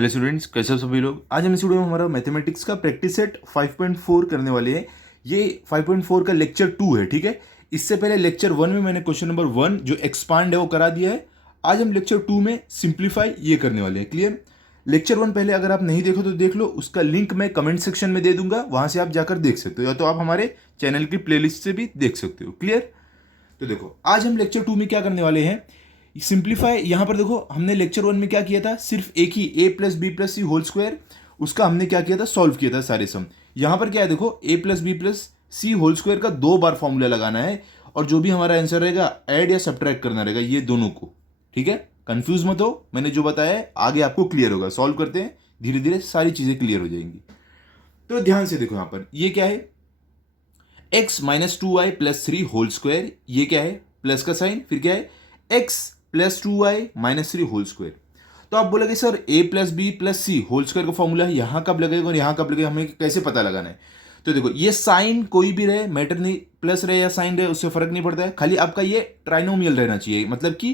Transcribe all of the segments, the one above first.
Hello students, कैसे हो सभी लोग। आज हम इस वीडियो में हमारा मैथमेटिक्स का प्रैक्टिस सेट 5.4 करने वाले हैं। ये 5.4 का लेक्चर 2 है, ठीक है। इससे पहले लेक्चर 1 में मैंने क्वेश्चन नंबर 1 जो एक्सपांड है वो करा दिया है। आज हम लेक्चर 2 में सिंप्लीफाई ये करने वाले हैं। क्लियर। लेक्चर 1 पहले अगर आप नहीं देखो तो देख लो, उसका लिंक मैं कमेंट सेक्शन में दे दूंगा, वहां से आप जाकर देख सकते हो, या तो आप हमारे चैनल की प्लेलिस्ट से भी देख सकते हो। क्लियर। तो देखो आज हम लेक्चर 2 में क्या करने वाले हैं, सिंप्लीफाई। यहां पर देखो हमने लेक्चर 1 में क्या किया था, सिर्फ एक ही a plus B plus C whole square, उसका हमने क्या किया था, सॉल्व किया था सारे सम। यहां पर क्या है देखो, a plus B plus C whole square का 2 बार फॉर्मूला लगाना है, और जो भी हमारा आंसर रहेगा ऐड या सब्ट्रैक्ट करना रहेगा, ये दोनों को। ठीक है, कंफ्यूज मत हो, मैंने जो बताया है आगे आपको क्लियर होगा। सॉल्व करते हैं, धीरे धीरे सारी चीजें क्लियर हो जाएंगी। तो ध्यान से देखो, यहां पर ये क्या है, x minus 2y plus 3 whole square, ये क्या है, प्लस का साइन, फिर क्या है, x plus 2y minus 3 whole square. तो आप बोलोगे sir a plus B plus C whole square का फॉर्मूला है, यहां कब लगेगा और यहां कब लगेगा, हमें कैसे पता लगाना है। तो देखो ये साइन कोई भी रहे, मैटर नहीं, प्लस रहे या साइन रहे, उससे फर्क नहीं पड़ता है, खाली आपका ये ट्राइनोमियल रहना चाहिए, मतलब कि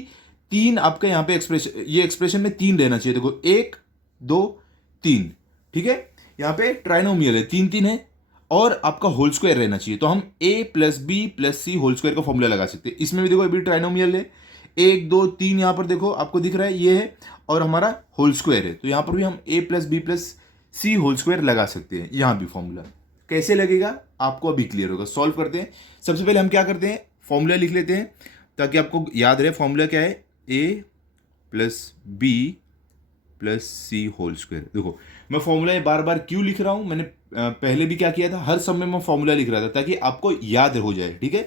तीन आपका यहाँ पे एक्सप्रेशन, ये एक्सप्रेशन में तीन रहना चाहिए। देखो 1 2 3, ठीक है, यहाँ पे ट्राइनोमियल है, तीन तीन है, और आपका होल स्क्वायर रहना चाहिए। तो हम a plus B plus C whole square का फॉर्मूला लगा सकते हैं। इसमें भी देखो अभी ट्राइनोमियल है, 1 2 3 यहां पर देखो आपको दिख रहा है, ये है, और हमारा होल स्क्वायर है, तो यहां पर भी हम a plus B plus C whole square लगा सकते हैं। यहां भी फॉर्मूला कैसे लगेगा आपको अभी क्लियर होगा। सॉल्व करते हैं। सबसे पहले हम क्या करते हैं, फॉर्मूला लिख लेते हैं ताकि आपको याद रहे। फॉर्मूला क्या है, a plus B plus C whole square. देखो मैं फॉर्मूला ये बार बार क्यों लिख रहा हूं, मैंने पहले भी क्या किया था, हर समय मैं फॉर्मूला लिख रहा था ताकि आपको याद हो जाए। ठीक है,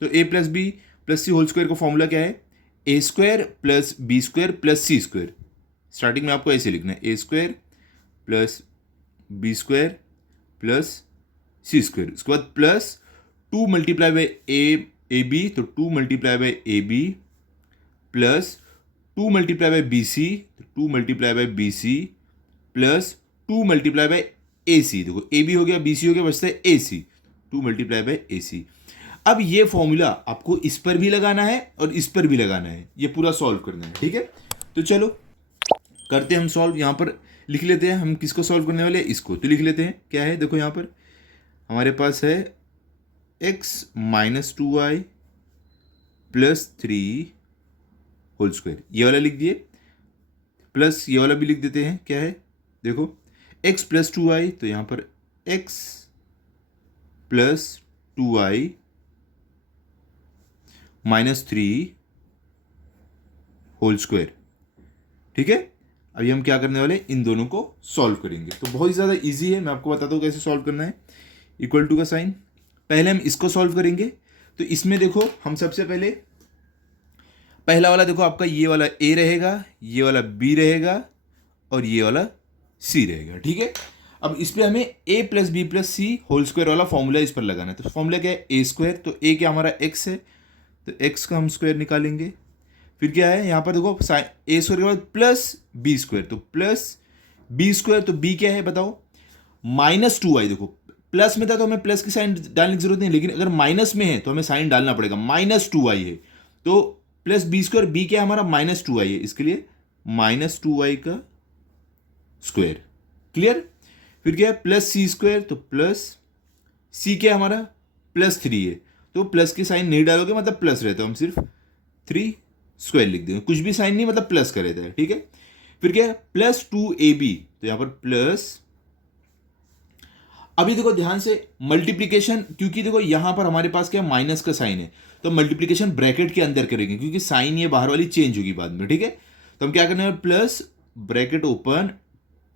तो a plus B plus C whole square का फॉर्मूला क्या है, A square plus B square plus C square. Starting में आपको ऐसे लिखना है, A square plus B square plus C square, उसके बाद plus 2 multiply by A B, तो 2 multiply by A B plus 2 multiply by B C, तो 2 multiply by B C plus 2 multiply by A C. देखो A B हो गया, B C हो गया, बचता है ए सी, 2 मल्टीप्लाई बाई ए सी। अब ये फॉर्मूला आपको इस पर भी लगाना है और इस पर भी लगाना है, ये पूरा सॉल्व करना है। ठीक है, तो चलो करते हैं हम सॉल्व। यहां पर लिख लेते हैं हम किसको सॉल्व करने वाले हैं, इसको। तो लिख लेते हैं, क्या है देखो, यहां पर हमारे पास है x minus 2y plus 3 whole square, ये वाला लिख दिए, प्लस ये वाला भी लिख देते हैं, क्या है देखो, x प्लस 2y, तो यहां पर x plus 2y minus 3 whole square. ठीक है, अभी हम क्या करने वाले, इन दोनों को सॉल्व करेंगे। तो बहुत ही ज़्यादा इजी है, मैं आपको बताता हूँ कैसे सॉल्व करना है। इक्वल टू का साइन, पहले हम इसको सॉल्व करेंगे। तो इसमें देखो हम सबसे पहले पहला वाला देखो, आपका ये वाला a रहेगा, ये वाला b रहेगा, और ये वाला c रहेगा। ठीक है, अब इस पे हमें a plus B plus C whole square वाला फॉर्मूला इस पर लगाना है। तो फॉर्मूला क्या है, a स्क्वायर, तो a क्या हमारा x है, तो x का हम स्क्वायर निकालेंगे। फिर क्या है यहाँ पर देखो, a स्क्वायर के बाद प्लस b स्क्वायर, तो प्लस b स्क्वायर, तो b क्या है बताओ, माइनस 2y। देखो प्लस में था तो हमें प्लस की साइन डालने की जरूरत नहीं, लेकिन अगर माइनस में है तो हमें साइन डालना पड़ेगा, माइनस 2y है, तो प्लस बी स्क्वायर, बी क्या है हमारा, माइनस 2y है, इसके लिए माइनस 2y का स्क्वायर। क्लियर। फिर क्या है, प्लस सी स्क्वायर, तो प्लस सी क्या है हमारा, प्लस 3 है, तो प्लस की साइन नहीं डालोगे मतलब प्लस रहता है, हम सिर्फ 3 स्क्वायर लिख देंगे, कुछ भी साइन नहीं, मतलब प्लस का रहता है। ठीक है, फिर क्या है, प्लस 2ab, तो यहां पर प्लस, अभी देखो ध्यान से मल्टीप्लीकेशन, क्योंकि देखो यहां पर हमारे पास क्या माइनस का साइन है, तो मल्टीप्लीकेशन ब्रैकेट के अंदर करेंगे, क्योंकि साइन ये बाहर वाली चेंज होगी बाद में। ठीक है, तो हम क्या करने वाले, plus bracket open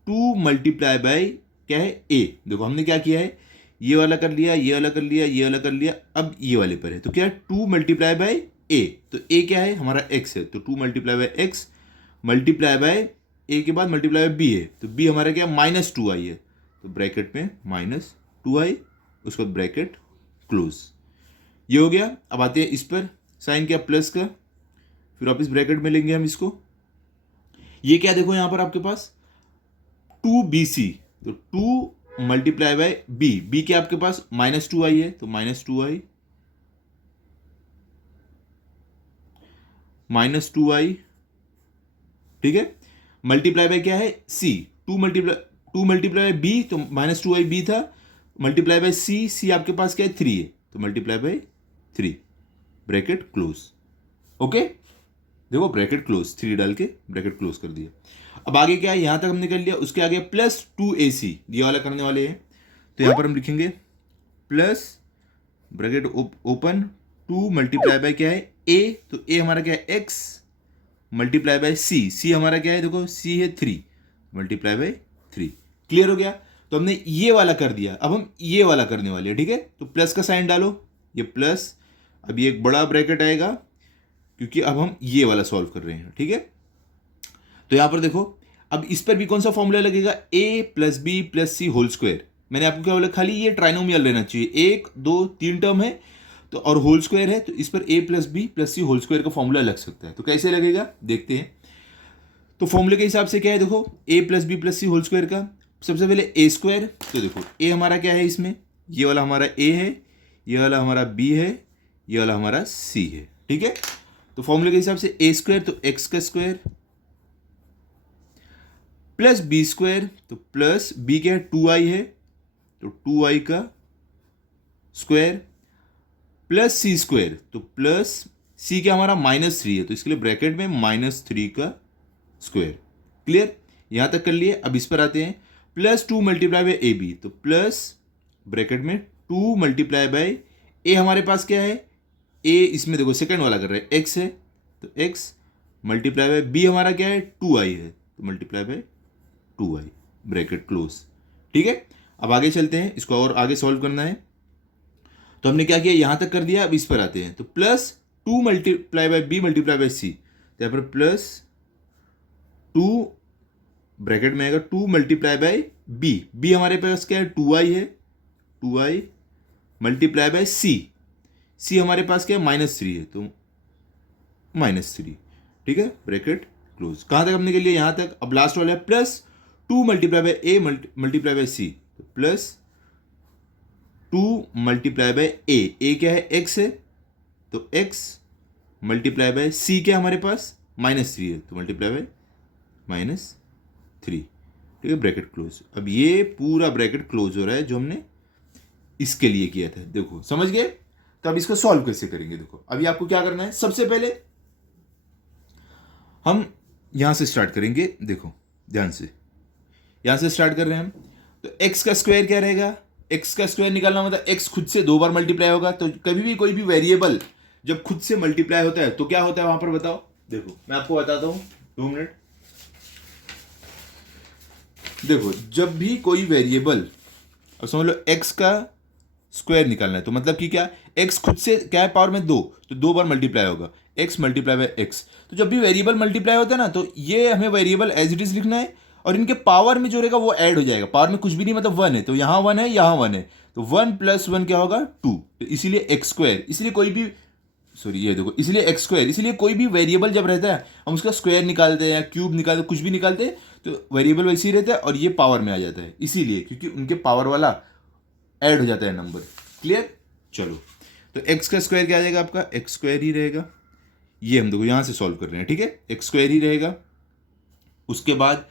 2 multiply by क्या है a। देखो हमने क्या किया है, ये वाला कर लिया, ये वाला कर लिया, ये वाला कर लिया, अब ये वाले पर है, तो क्या है 2 मल्टीप्लाई बाई a, तो a क्या है हमारा x है, तो 2 multiply by x multiply by a के बाद मल्टीप्लाई बाई b है, तो b हमारा क्या माइनस 2i है, तो ब्रैकेट में माइनस 2i, उसके बाद ब्रैकेट क्लोज। ये हो गया। अब आते हैं इस पर, साइन क्या प्लस का, फिर वापस ब्रैकेट में लेंगे हम इसको। ये क्या देखो यहां पर आपके पास 2bc, तो 2 मल्टीप्लाई बाई b क्या आपके पास माइनस 2i है, तो माइनस 2i माइनस 2i। ठीक है, मल्टीप्लाई बाय क्या है सी, टू मल्टीप्लाई बाय बी, तो माइनस टू आई बी था, मल्टीप्लाई बाय सी, सी आपके पास क्या है 3 है, तो multiply bye 3 bracket close. Okay, देखो ब्रैकेट क्लोज, 3 डाल के ब्रैकेट क्लोज कर दिया। अब आगे क्या है, यहां तक हमने कर लिया, उसके आगे प्लस 2ac ये वाला करने वाले हैं, तो यहां पर हम लिखेंगे plus bracket open 2 multiply bye क्या है a, तो a हमारा क्या है x मल्टीप्लाई बाय c हमारा क्या है, देखो c है 3 मल्टीप्लाई बाय 3। क्लियर हो गया, तो हमने ये वाला कर दिया, अब हम ये वाला करने वाले हैं। ठीक है, तो प्लस का साइन डालो, ये प्लस, अब ये एक बड़ा ब्रैकेट आएगा क्योंकि अब हम ये वाला सॉल्व कर रहे हैं। ठीक है, तो यहां पर देखो, अब इस पर भी कौन सा फॉर्मूला लगेगा, a plus B plus C whole square. मैंने आपको क्या बोला, खाली ये ट्राइनोमियल लेना चाहिए, 1 2 3 टर्म है तो और होल स्क्वायर है, तो इस पर a plus B plus C whole square का फॉर्मूला लग सकता है। तो कैसे लगेगा देखते हैं। तो फॉर्मूले के हिसाब से क्या है, देखो a plus B plus C whole square का सबसे पहले a स्क्वायर, तो देखो a हमारा क्या है इसमें, ये वाला हमारा a है, ये वाला हमारा b है, ये वाला हमारा c है। ठीक है, तो फॉर्मूले के हिसाब से a स्क्वायर तो x का स्क्वायर प्लस बी स्क्वायर, तो प्लस बी क्या है 2i है, तो 2i का स्क्वायर प्लस सी स्क्वायर, तो प्लस सी क्या हमारा -3 है, तो इसके लिए ब्रैकेट में -3 का स्क्वायर। क्लियर, यहां तक कर लिए। अब इस पर आते हैं, plus 2 multiply by A B, तो प्लस ब्रैकेट में 2 मल्टीप्लाई बाय ए हमारे पास क्या है, ए इसमें देखो सेकंड वाला कर रहे हैं एक्स है, तो एक्स मल्टीप्लाई बाय बी हमारा क्या है 2i है, तो multiply bye 2i bracket close. ठीक है, अब आगे चलते हैं, इसको और आगे सॉल्व करना है। तो हमने क्या किया, यहां तक कर दिया। अब इस पर आते हैं, तो plus 2 multiply by B multiply by C, तो यहां पर प्लस 2 ब्रैकेट में आएगा 2 मल्टीप्लाई बाय बी, बी हमारे पास क्या है 2i है, 2i मल्टीप्लाई बाय सी, सी हमारे पास क्या है -3 है, तो -3। ठीक है, ब्रैकेट क्लोज। कहां तक हमने के लिए, यहां तक। अब लास्ट वाला है plus 2 multiply by A multiply by C, तो प्लस 2 मल्टीप्लाई बाय ए क्या है x है, तो x मल्टीप्लाई बाय सी क्या हमारे पास -3 है, तो मल्टीप्लाई बाय -3। ठीक है, ब्रैकेट क्लोज। अब ये पूरा ब्रैकेट क्लोज हो रहा है जो हमने इसके लिए किया था। देखो समझ गए, तो अब इसको सॉल्व कैसे करेंगे। देखो अभी आपको क्या करना है, सबसे पहले हम यहां से स्टार्ट करेंगे। देखो ध्यान से, यहां से स्टार्ट कर रहे हैं हम, तो x का स्क्वायर क्या रहेगा, x का स्क्वायर निकालना मतलब x खुद से 2 बार मल्टीप्लाई होगा। तो कभी भी कोई भी वेरिएबल जब खुद से मल्टीप्लाई होता है तो क्या होता है वहां पर, बताओ। देखो मैं आपको बताता हूं, 2 मिनट। देखो जब भी कोई वेरिएबल, अब समझ लो x का स्क्वायर निकालना है, तो मतलब कि क्या, x खुद से क्या है पावर में 2, तो 2 बार मल्टीप्लाई होगा, x मल्टीप्लाई बाय x। तो जब भी वेरिएबल मल्टीप्लाई होता है ना, तो ये हमें वेरिएबल एज इट इज लिखना है, और इनके पावर में जो रहेगा वो ऐड हो जाएगा। पावर में कुछ भी नहीं, मतलब 1 है तो यहाँ 1 है, यहाँ 1 है, तो 1 + 1 क्या होगा 2, तो इसीलिए एक्स स्क्वायर। इसलिए कोई भी, सॉरी ये देखो, इसलिए एक्स स्क्वायर, इसलिए कोई भी वेरिएबल जब रहता है हम उसका स्क्वायर निकालते हैं या क्यूब निकालते हैं, कुछ भी निकालते हैं, तो वेरिएबल वैसे ही रहता है और ये पावर में आ जाता है, इसीलिए क्योंकि उनके पावर वाला ऐड हो जाता है नंबर। क्लियर, चलो। तो एक्स का स्क्वायर क्या आ जाएगा आपका, एक्स स्क्वायर ही रहेगा। ये हम देखो यहां से सॉल्व कर रहे हैं, ठीक है, एक्स स्क्वायर ही रहेगा। उसके बाद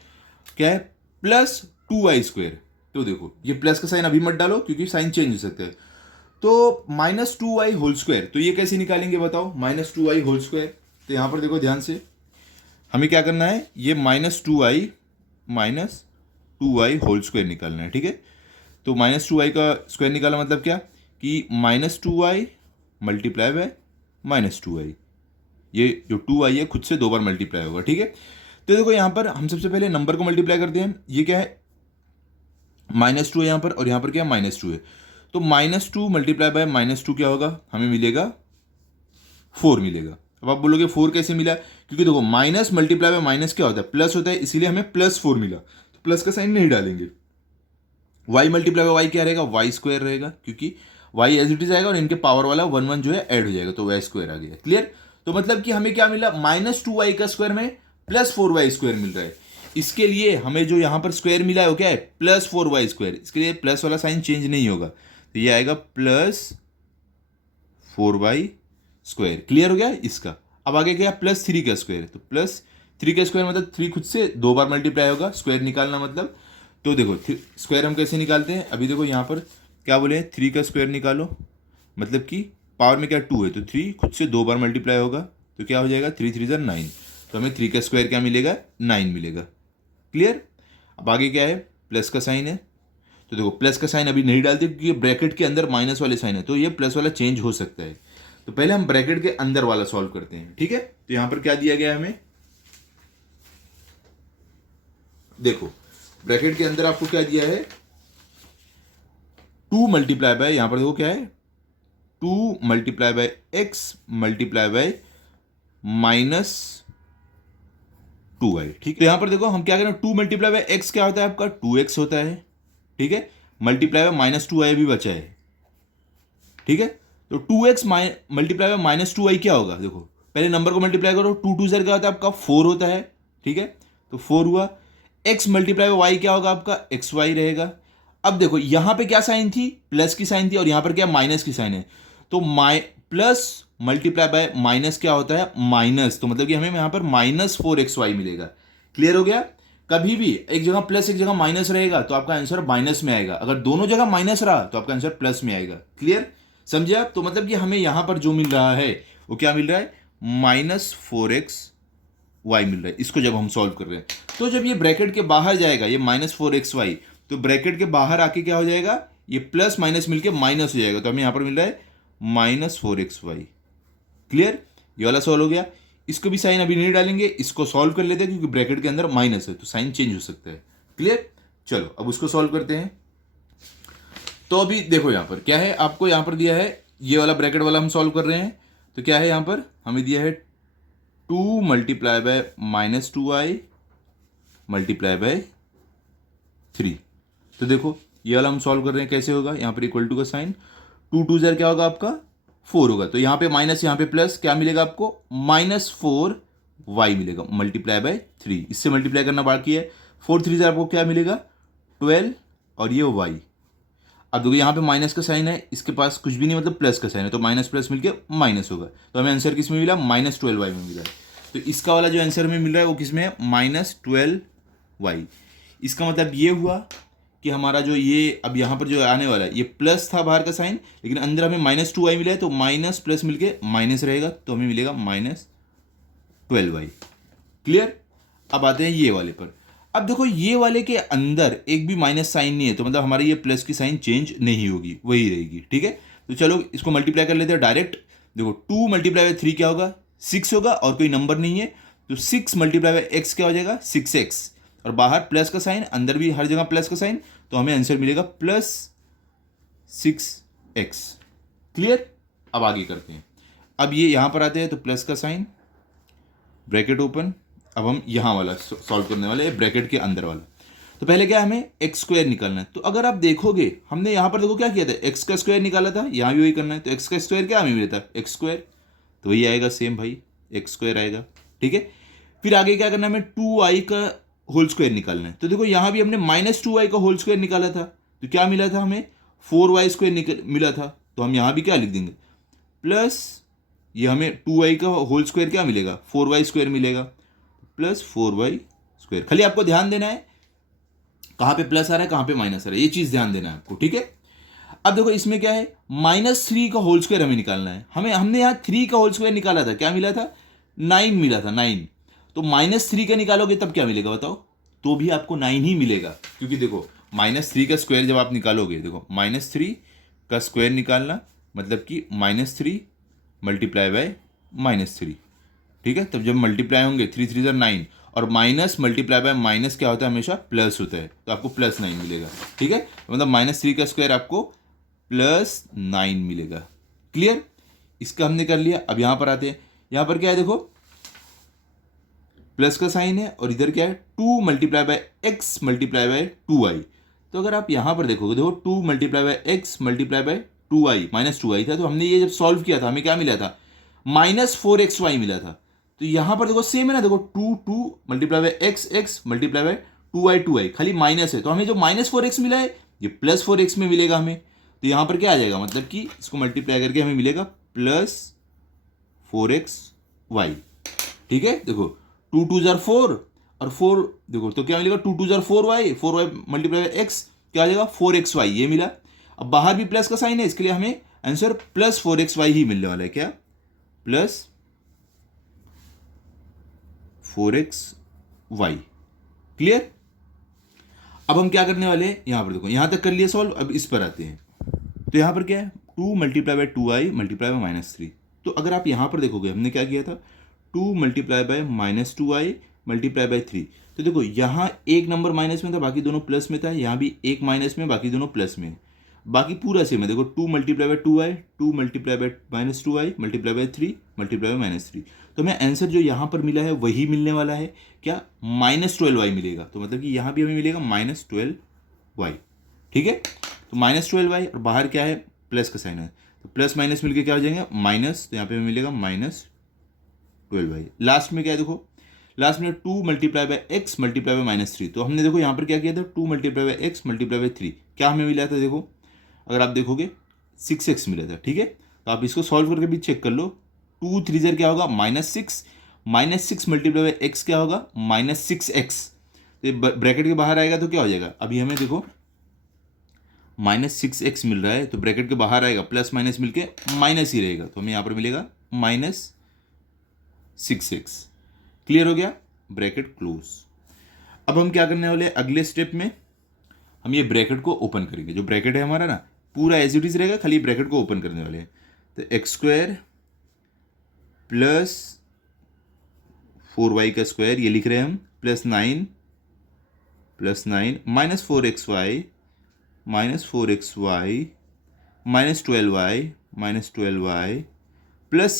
क्या है, प्लस 2i स्क्वायर। तो देखो ये प्लस का साइन अभी मत डालो क्योंकि साइन चेंज हो सकता है। तो -2i होल स्क्वायर, तो ये कैसे निकालेंगे बताओ, -2i होल स्क्वायर। तो यहां पर देखो ध्यान से, हमें क्या करना है, ये -2i होल स्क्वायर निकालना है। ठीक है, तो -2i का स्क्वायर निकाला मतलब क्या, कि -2i मल्टीप्लाई बाय -2i, ये जो 2i है खुद से 2 बार मल्टीप्लाई होगा। ठीक है, तो देखो यहां पर हम सबसे पहले नंबर को मल्टीप्लाई करते हैं। ये क्या है, -2 है यहां पर, और यहां पर क्या है -2 है। तो -2 मल्टीप्लाई बाय -2 क्या होगा, हमें मिलेगा 4 मिलेगा। अब आप बोलोगे 4 कैसे मिला, क्योंकि देखो माइनस मल्टीप्लाई बाय माइनस क्या होता है, प्लस होता है, इसीलिए हमें +4 मिला। तो प्लस का साइन नहीं डालेंगे। y मल्टीप्लाई बाय y क्या रहेगा, वाई स्क्वायर रहेगा, क्योंकि y एज इट इज आएगा और इनके पावर वाला 1 1 जो है ऐड हो जाएगा, तो y स्क्वायर आ गया। क्लियर, तो मतलब कि हमें क्या मिला, -2y का स्क्वायर में +4y स्क्वायर मिल रहा है। इसके लिए हमें जो यहां पर स्क्वायर मिला है वो क्या है, +4y स्क्वायर। इसके लिए प्लस वाला साइन चेंज नहीं होगा, तो ये आएगा +4y स्क्वायर। क्लियर हो गया इसका। अब आगे क्या, +3 का स्क्वायर है, तो 3 का स्क्वायर मतलब 3 खुद से 2 बार मल्टीप्लाई होगा, स्क्वायर निकालना मतलब। तो देखो स्क्वायर हम कैसे निकालते हैं, अभी देखो यहाँ पर क्या बोले, 3 का स्क्वायर निकालो, मतलब कि पावर में क्या 2 है, तो 3 खुद से 2 बार मल्टीप्लाई होगा, तो क्या हो जाएगा 3 3 9। तो हमें 3 का स्क्वायर क्या मिलेगा, 9 मिलेगा। क्लियर। अब आगे क्या है, प्लस का साइन है, तो देखो प्लस का साइन अभी नहीं डालते क्योंकि ये ब्रैकेट के अंदर माइनस वाले साइन है, तो ये प्लस वाला चेंज हो सकता है। तो पहले हम ब्रैकेट के अंदर वाला सॉल्व करते हैं, ठीक है। तो यहां पर क्या दिया गया है हमें, देखो ब्रैकेट के अंदर आपको क्या दिया है, 2 मल्टीप्लाई बाय, यहां पर देखो क्या है, 2 multiply bye x multiply by minus 2y, ठीक है। तो यहां पर देखो हम क्या करें, 2 मल्टीप्लाई बाय एक्स क्या होता है आपका 2x होता है, ठीक है। मल्टीप्लाई बाय माइनस 2y भी बचा है, ठीक है। तो 2x multiply by minus 2y क्या होगा, देखो पहले नंबर को मल्टीप्लाई करो, 2 2 क्या होता है आपका 4 होता है, ठीक है। तो 4 हुआ। x मल्टीप्लाई बाय y क्या होगा आपका xy रहेगा। अब देखो यहां पे क्या साइन थी, प्लस की साइन थी, और यहां पर क्या माइनस की साइन है, तो प्लस मल्टीप्लाई बाय माइनस क्या होता है माइनस, तो मतलब कि हमें यहां पर -4xy मिलेगा। क्लियर हो गया। कभी भी एक जगह प्लस एक जगह माइनस रहेगा तो आपका आंसर माइनस में आएगा, अगर दोनों जगह माइनस रहा तो आपका आंसर प्लस में आएगा। क्लियर, समझे आप। तो मतलब कि हमें यहां पर जो मिल रहा है वो क्या मिल रहा है, -4xy मिल रहा है, इसको जब हम सॉल्व कर रहे हैं। तो जब ये ब्रैकेट के बाहर जाएगा ये -4xy, तो ब्रैकेट के बाहर आके क्या हो जाएगा, ये प्लस माइनस मिलके माइनस हो जाएगा, तो हमें यहां पर मिल रहा है -4xy। क्लियर, ये वाला सॉल्व हो गया। इसको भी साइन अभी नहीं डालेंगे, इसको सॉल्व कर लेते हैं क्योंकि ब्रैकेट के अंदर माइनस है तो साइन चेंज हो सकता है। क्लियर, चलो अब उसको सॉल्व करते हैं। तो अभी देखो यहां पर क्या है, आपको यहां पर दिया है ये वाला ब्रैकेट वाला हम सॉल्व कर रहे हैं, तो क्या है यहां पर हमें दिया है 2 multiply bye -2y multiply by 3। तो देखो ये वाला हम सॉल्व कर रहे हैं, कैसे होगा, यहां पर इक्वल टू का साइन, 2 2 क्या होगा आपका 4 होगा, तो यहां पे माइनस यहां पे प्लस, क्या मिलेगा आपको -4y मिलेगा मल्टीप्लाई बाय 3। इससे मल्टीप्लाई करना बाकी है, 4 3 आपको क्या मिलेगा 12, और ये y। अब देखो यहाँ पे माइनस का साइन है, इसके पास कुछ भी नहीं मतलब प्लस का साइन है, तो माइनस प्लस मिलके माइनस होगा, तो हमें आंसर किस में मिला -12y में मिला है। तो इसका वाला जो आंसर में मिल रहा है वो किस में है, -12y। इसका मतलब ये हुआ कि हमारा जो ये अब यहाँ पर जो आने वाला है ये प्लस था बाहर का साइन, लेकिन अंदर हमें -2y मिला है, तो माइनस प्लस मिलके माइनस रहेगा, तो हमें मिलेगा -12y। क्लियर। अब आते हैं ये वाले पर। अब देखो ये वाले के अंदर एक भी माइनस साइन नहीं है, तो मतलब हमारे ये प्लस की साइन चेंज नहीं होगी, वही रहेगी, ठीक है। तो चलो इसको मल्टीप्लाई कर लेते हैं डायरेक्ट। देखो 2 मल्टीप्लाई बाय 3 क्या होगा 6 होगा, और कोई नंबर नहीं है, तो 6 मल्टीप्लाई बाय एक्स क्या हो जाएगा 6x, और बाहर प्लस का साइन, अंदर भी हर जगह प्लस का साइन, तो हमें आंसर मिलेगा +6x। क्लियर। अब आगे करते हैं। अब ये यहां पर आते हैं तो प्लस का साइन, ब्रैकेट ओपन। अब हम यहां वाला सॉल्व करने वाले हैं, ब्रैकेट के अंदर वाला। तो पहले क्या हमें एक्स स्क्वायर निकालना है, तो अगर आप देखोगे हमने यहां पर देखो क्या किया था, एक्स का स्क्वायर निकाला था, यहां भी वही करना है, तो एक्स का स्क्वायर क्या हमें मिला था एक्स स्क्वायर, तो वही आएगा सेम भाई, एक्स स्क्वायर आएगा, ठीक है। फिर आगे क्या करना है, हमें 2y का होल स्क्वायर निकालना है, तो देखो यहां भी हमने -2y का होल स्क्वायर निकाला था, तो क्या मिला था हमें 4y स्क्वायर मिला था, तो हम यहां भी क्या लिख देंगे प्लस, ये हमें 2y का होल स्क्वायर क्या मिलेगा 4y स्क्वायर मिलेगा, प्लस 4y स्क्वायर। खाली आपको ध्यान देना है कहां पे प्लस आ रहा है कहां पे माइनस आ रहा है, ये चीज ध्यान देना है आपको, ठीक है। अब देखो इसमें क्या है, -3 का होल स्क्वायर हमें निकालना है, हमने यहां 3 का होल स्क्वायर निकाला था, क्या मिला था 9 मिला था 9, तो -3 का निकालोगे तब क्या मिलेगा बताओ, तो भी आपको 9 ही मिलेगा, क्योंकि देखो -3 का स्क्वायर जब आप निकालोगे, देखो -3 का स्क्वायर निकालना मतलब कि -3 मल्टीप्लाई बाय -3, ठीक है। तब जब मल्टीप्लाई होंगे 3 3 9, और माइनस मल्टीप्लाई बाय माइनस क्या होता है हमेशा प्लस होता है, तो आपको +9 मिलेगा, ठीक है। मतलब -3 का स्क्वायर आपको +9 मिलेगा। क्लियर, इसका हमने कर लिया। अब यहां पर आते हैं, यहां पर क्या है देखो प्लस का साइन है, और इधर क्या है 2 multiply bye x multiply by 2y। तो अगर आप यहां पर देखोगे, देखो 2 multiply bye x multiply by 2y, -2y था, तो हमने ये जब सॉल्व किया था हमें क्या मिला था -4xy मिला था। तो यहां पर देखो सेम है ना, देखो 2 multiply bye x multiply by 2y, खाली माइनस है, तो हमें जो -4x मिला है ये +4x में मिलेगा हमें, तो यहां पर क्या आ जाएगा, मतलब कि इसको मल्टीप्लाई करके हमें मिलेगा +4xy, ठीक है। देखो टू टू जार 4 और 4 देखो तो क्या मिलेगा, टू टू जार 4y, 4y multiply by x क्या आ जाएगा 4xy, ये मिला। अब बाहर भी प्लस का साइन है, इसके लिए हमें आंसर प्लस 4xy ही मिलने वाला है, क्या प्लस 4xy। क्लियर। अब हम क्या करने वाले हैं, यहां पर देखो यहां तक कर लिया सॉल्व, अब इस पर आते हैं। तो यहां पर क्या है, 2 multiply by 2i multiply by -3। तो अगर आप यहां पर देखोगे हमने क्या किया था, 2 multiply by -2i multiply by 3। तो देखो यहाँ एक नंबर माइनस में था, बाकी दोनों प्लस में था, यहाँ भी एक माइनस में, बाकी दोनों प्लस में, बाकी पूरा सेम है। देखो 2 multiply by 2i, 2 multiply by -2i multiply by 3 multiply by -3। तो हमें आंसर जो यहाँ पर मिला है वही मिलने वाला है, क्या -12y मिलेगा। तो मतलब कि यहाँ भी हमें मिलेगा -12y। ठीक है, तो -12y और बाहर क्या है प्लस का साइन है, तो प्लस माइनस मिलके क्या हो जाएंगे माइनस, तो यहाँ पे हमें मिलेगा -12y। लास्ट में क्या है देखो, लास्ट में 2 multiply by x multiply by -3। तो हमने देखो यहाँ पर क्या किया था, 2 multiply by x multiply by 3, क्या हमें मिला था देखो, अगर आप देखोगे 6x मिला था। ठीक है, तो आप इसको सॉल्व करके भी चेक कर लो। 2 3 ज़र क्या होगा -6, -6 मल्टीप्लाई बाई एक्स क्या होगा -6x। तो ब्रैकेट के बाहर आएगा तो क्या हो जाएगा, अभी हमें देखो -6x मिल रहा है, तो ब्रैकेट के बाहर आएगा प्लस माइनस मिलके माइनस ही रहेगा, तो हमें यहाँ पर मिलेगा -6x। क्लियर हो गया, ब्रैकेट क्लोज। अब हम क्या करने वाले हैं, अगले स्टेप में हम ये ब्रैकेट को ओपन करेंगे। जो ब्रैकेट है हमारा ना पूरा एज इट इज रहेगा, खाली ब्रैकेट को ओपन करने वाले हैं। तो x² प्लस 4y का स्क्वायर ये लिख रहे हैं हम, plus 9 -4xy -4xy -12y plus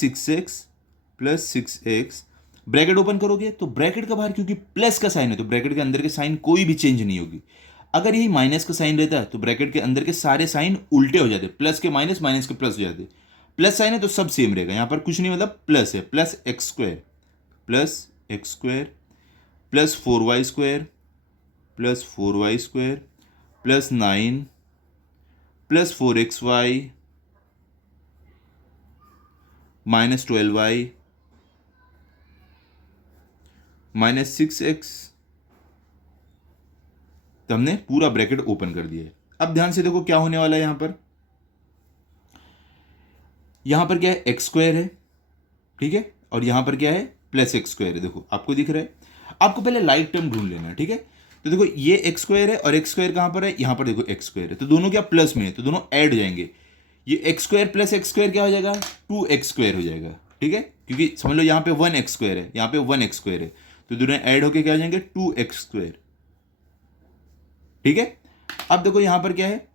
6x bracket open करोगे तो ब्रैकेट का बाहर क्योंकि प्लस का साइन है तो ब्रैकेट के अंदर के साइन कोई भी चेंज नहीं होगी। अगर यही माइनस का साइन रहता है तो ब्रैकेट के अंदर के सारे साइन उल्टे हो जाते, प्लस के माइनस, माइनस के प्लस हो जाते। प्लस साइन है तो सब सेम रहेगा, यहाँ पर कुछ नहीं मतलब प्लस है, plus x² plus 4y² plus 4y² plus 9 plus 4xy -12y -6x। तो हमने पूरा ब्रैकेट ओपन कर दिया है। अब ध्यान से देखो क्या होने वाला है, यहां पर क्या है x² है, ठीक है, और यहां पर क्या है प्लस x² है। देखो आपको दिख रहा है, आपको पहले लाइक टर्म ढूंढ लेना है, ठीक है। तो देखो ये x² है और x² कहां पर है, यहां पर देखो x² है, तो दोनों क्या प्लस में है, तो दोनों ऐड हो जाएंगे। ये x² प्लस x² क्या हो जाएगा 2x² हो जाएगा, ठीक है, क्योंकि समझ लो यहाँ पे 1x² है, यहाँ पे 1x² है, तो दोनों ऐड होके क्या हो जाएंगे 2x²। ठीक है, अब देखो यहां पर क्या है,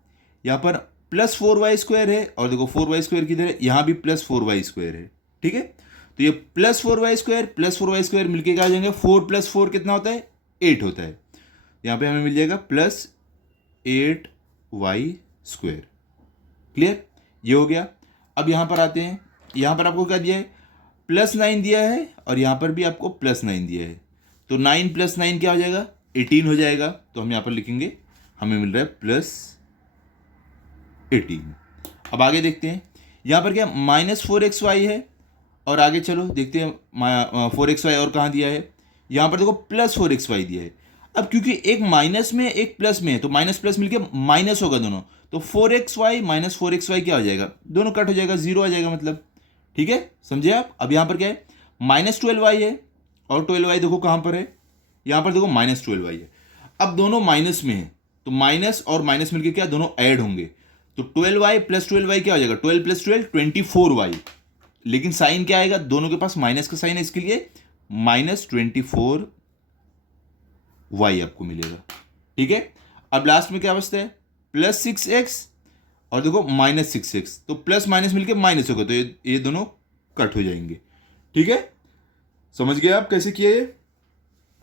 यहां पर प्लस 4y² है और देखो 4y² किधर है, यहां भी प्लस 4y² है, ठीक है। तो ये प्लस 4y² मिलके क्या आ जाएंगे, 4 + 4 कितना होता है 8 होता है। यहां पे हमें मिल जाएगा प्लस 8y²। क्लियर, ये हो गया। अब यहां पर आते हैं, यहां पर आपको क्या दिया है प्लस 9 दिया है और यहां पर भी आपको प्लस 9 दिया है, तो 9 + 9 क्या हो जाएगा 18 हो जाएगा। तो हम यहां पर लिखेंगे हमें मिल रहा है प्लस 18। अब आगे देखते हैं, यहां पर क्या -4xy है और आगे चलो देखते हैं 4xy और कहाँ दिया है, यहां पर देखो प्लस 4xy दिया है। अब क्योंकि एक माइनस में एक प्लस में है तो माइनस प्लस मिलके माइनस होगा दोनों, तो 4xy -4xy क्या हो जाएगा, दोनों कट हो जाएगा, 0 आ जाएगा मतलब। ठीक है, समझे आप। अब यहां पर क्या है -12y है और 12y देखो कहां पर है, यहां पर देखो -12y है। अब दोनों माइनस में है तो माइनस और माइनस मिलके क्या दोनों ऐड होंगे, तो 12y + 12y क्या हो जाएगा 12 + 12 24y, लेकिन साइन क्या आएगा, दोनों के पास माइनस का साइन है, इसके लिए -24y आपको मिलेगा। ठीक है, अब लास्ट में क्या बचता है प्लस 6x और देखो -6x, तो प्लस माइनस मिलके माइनस होगा, तो ये दोनों कट हो जाएंगे। ठीक है, समझ गए आप कैसे किया ये।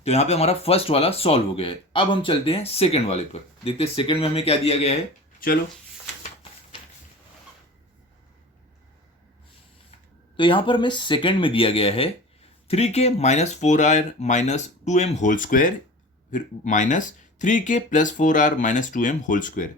तो यहां पे हमारा फर्स्ट वाला सॉल्व हो गया है। अब हम चलते हैं सेकंड वाले पर, देखते हैं सेकंड में हमें क्या दिया गया है। चलो, तो यहां पर हमें सेकंड में दिया गया है 3k - 4r - 2m whole square, फिर -3k + 4r - 2m whole square.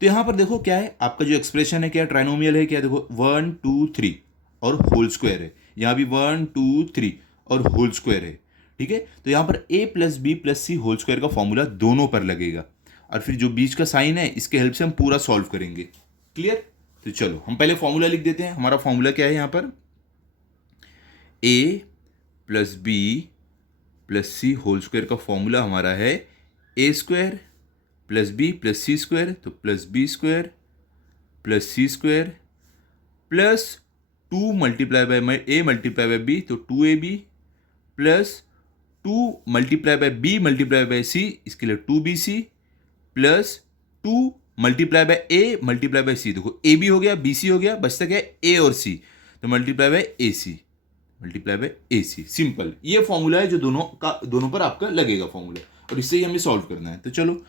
तो यहां पर देखो क्या है, आपका जो एक्सप्रेशन है क्या ट्राइनोमियल है, क्या देखो 1 2 3 और होल स्क्वायर है, यहां भी 1 2 3 और होल स्क्वायर है। ठीक है। तो यहाँ पर a plus B plus C whole square का फॉर्मूला दोनों पर लगेगा, और फिर जो बीच का साइन है इसके हेल्प से हम पूरा सॉल्व करेंगे। क्लियर? तो चलो हम पहले फॉर्मूला लिख देते हैं। हमारा फॉर्मूला क्या है यहाँ पर, a plus B plus C whole square का फॉर्मूला हमारा है A square plus B plus C square, तो plus B square plus C square plus 2 multiply by A multiply by B, तो 2ab plus 2 multiply by B multiply by C, इसके लिए 2bc plus 2 multiply by A multiply by C. देखो A B हो गया, B C हो गया, बचता क्या है ए और सी, तो multiply by a c, multiply by a c. Simple, ये फॉर्मूला है जो दोनों पर आपका लगेगा फॉर्मूला, और इससे ही हमें सॉल्व करना है। तो चलो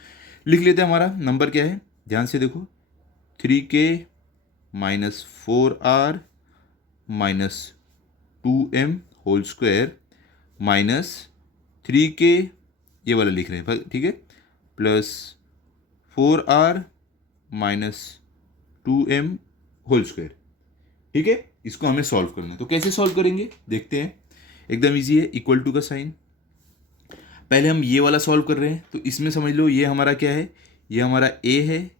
लिख लेते हैं। हमारा नंबर क्या है, ध्यान से देखो, 3k minus 4r minus 2m whole square minus 3k, ये वाला लिख रहे हैं, ठीक है, plus 4r minus 2m whole square. ठीक है, इसको हमें सॉल्व करना है। तो कैसे सॉल्व करेंगे देखते हैं। एकदम इजी है, इक्वल टू का साइन। पहले हम ये वाला सॉल्व कर रहे हैं, तो इसमें समझ लो ये हमारा क्या है, ये हमारा a है,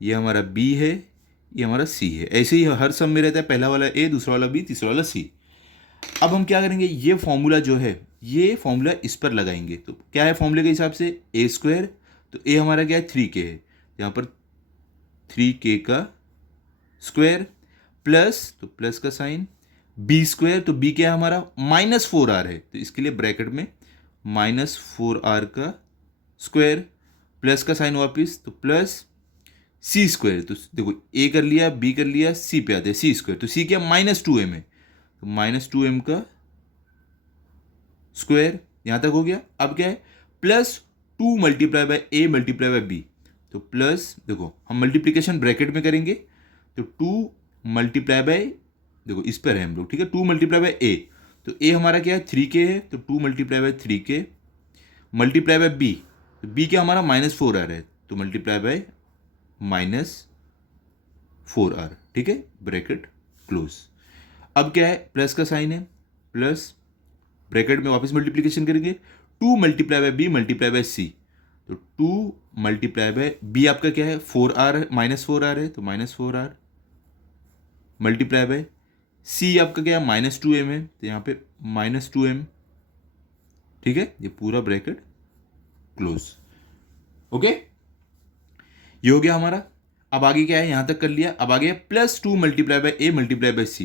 ये हमारा b है, ये हमारा c है। ऐसे ही हर सम में रहता है, पहला वाला a, दूसरा वाला b, तीसरा वाला c। अब हम क्या करेंगे, ये फॉर्मूला जो है, ये फॉर्मूला इस पर लगाएंगे। तो क्या है फॉर्मूले के हिसाब से, a स्क्वायर, तो a हमारा क्या है 3k है, यहाँ पर 3k का स्क्वायर प्लस, तो प्लस का साइन, बी स्क्वायर, तो बी क्या है हमारा माइनस 4r है, तो इसके लिए ब्रैकेट में माइनस 4r का स्क्वायर, प्लस का साइन वापिस, तो प्लस सी स्क्वायर, तो देखो ए कर लिया, बी कर लिया, सी पे आते हैं सी स्क्वायर, तो सी क्या -2m है, तो -2m का स्क्वायर, यहां तक हो गया। अब क्या है, plus 2 multiply by A multiply by B, तो प्लस, देखो हम मल्टीप्लीकेशन ब्रैकेट में करेंगे, तो 2 मल्टीप्लाई बाय, देखो इस पर है हम लोग, ठीक है, 2 मल्टीप्लाई बाय ए, तो ए हमारा क्या है 3k है, तो 2 multiply by 3k multiply by B, तो बी क्या हमारा -4r है, तो मल्टीप्लाई बाय -4r, ठीक है, ब्रैकेट क्लोज। अब क्या है, प्लस का साइन है, प्लस ब्रैकेट में वापस मल्टीप्लीकेशन करेंगे, 2 multiply by B multiply by C, तो 2 मल्टीप्लाई बाय बी आपका क्या है -4r है, तो -4r मल्टीप्लाई बाय सी आपका क्या है -2m है, तो यहाँ पे -2m, ठीक है, ये पूरा ब्रैकेट क्लोज। ओके, ये हो गया हमारा। अब आगे क्या है, यहां तक कर लिया। अब आगे plus 2 multiply by A multiply by C,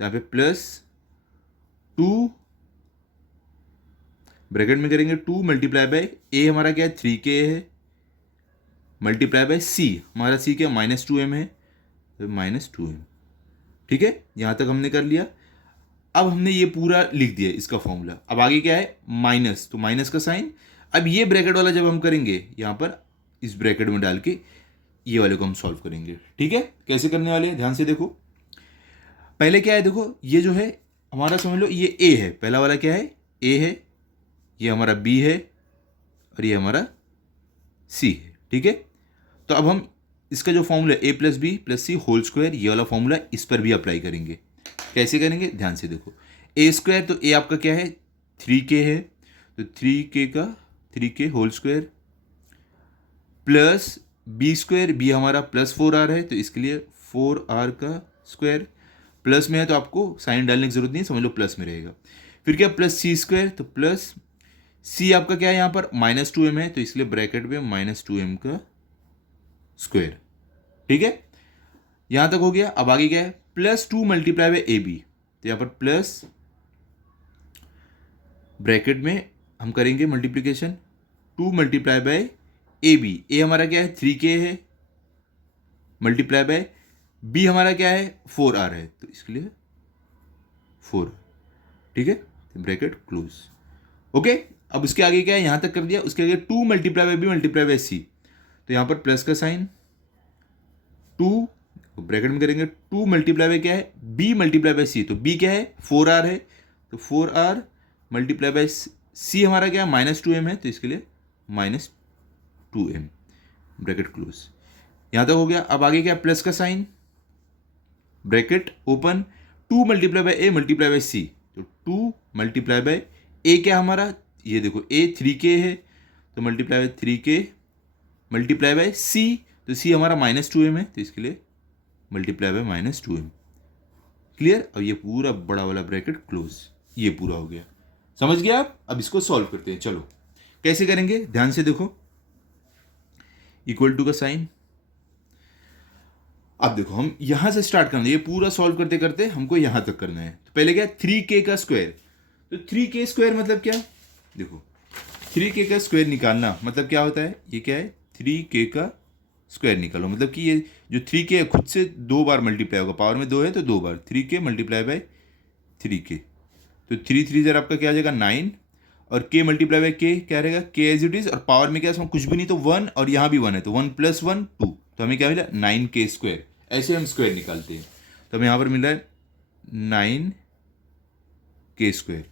यहाँ पे प्लस 2 ब्रैकेट में करेंगे, 2 मल्टीप्लाई बाय ए हमारा क्या है 3k है, मल्टीप्लाई बाय सी, हमारा सी क्या -2m है, तो -2m, ठीक है, यहां तक हमने कर लिया। अब हमने ये पूरा लिख दिया इसका फॉर्मूला। अब आगे क्या है, माइनस, तो माइनस का साइन। अब ये ब्रैकेट वाला जब हम करेंगे, यहां पर इस ब्रैकेट में डाल के ये वाले को हम सॉल्व करेंगे। ठीक है, कैसे करने वाले हैं ध्यान से देखो। पहले क्या है, देखो ये जो है हमारा समझ लो ये a है, पहला वाला क्या है a है, ये हमारा b है, और ये हमारा c है। ठीक है, तो अब हम इसका जो formula a plus B plus C whole square, ये वाला फॉर्मूला इस पर भी अप्लाई करेंगे। कैसे करेंगे ध्यान से देखो, a स्क्वायर, तो a आपका क्या है 3k है, तो 3k whole square plus B square, b हमारा +4r है, तो इसके लिए 4r का स्क्वायर, प्लस में है तो आपको साइन डालने की जरूरत नहीं, समझ लो प्लस में रहेगा। फिर क्या प्लस सी स्क्वायर, तो प्लस सी आपका क्या है यहाँ पर -2m है, तो इसलिए ब्रैकेट में -2m का स्क्वायर। ठीक है, यहां तक हो गया। अब आगे क्या है, +2 मल्टीप्लाई बाय ए बी, तो यहाँ पर प्लस ब्रैकेट में हम करेंगे multiplication, 2 multiply by A B, A हमारा क्या है 3k है, मल्टीप्लाई बाय बी हमारा क्या है 4r है, तो इसके लिए 4, ठीक है, ब्रैकेट क्लोज। ओके, अब उसके आगे क्या है, यहां तक कर दिया। उसके आगे 2 multiply by B multiply by C, तो यहां पर प्लस का साइन, 2 ब्रैकेट में करेंगे, 2 मल्टीप्लाई बाय क्या है बी मल्टीप्लाई बाय सी, तो बी क्या है 4r है, तो 4r मल्टीप्लाई बाय सी हमारा क्या है -2m है, तो इसके लिए -2m, ब्रैकेट क्लोज। यहां तक हो गया। अब आगे क्या, प्लस का sign, bracket open, 2 multiply by A multiply by C, तो 2 मल्टीप्लाई बाय ए क्या हमारा ये देखो ए 3k है तो multiply by 3k multiply by C, तो सी हमारा -2m है तो इसके लिए मल्टीप्लाई बाय -2m। क्लियर? अब ये पूरा बड़ा वाला ब्रैकेट क्लोज, ये पूरा हो गया। समझ गया आप? अब इसको सॉल्व करते हैं। चलो कैसे करेंगे, ध्यान से देखो। इक्वल टू का साइन, अब देखो हम यहां से स्टार्ट करना है, ये पूरा सॉल्व करते करते हमको यहां तक करना है। तो पहले क्या, 3k का स्क्वायर, तो 3k स्क्वायर मतलब क्या, देखो 3k का स्क्वायर निकालना मतलब क्या होता है, ये क्या है 3k का स्क्वायर निकालो, मतलब कि ये जो 3k है खुद से 2 बार मल्टीप्लाई होगा, पावर में 2 है तो 2 बार 3k मल्टीप्लाई बाय 3k, तो 3 3 जर आपका क्या आ जाएगा 9, और k मल्टीप्लाई बाय k क्या रहेगा k एज इट इज, और पावर में क्या इसमें कुछ भी नहीं तो 1, और यहाँ भी 1 है तो 1 + 1 2, तो हमें क्या मिला 9k स्क्वायर। ऐसे हम स्क्वायर निकालते हैं, तो हमें यहाँ पर मिल रहा है 9k स्क्वायर।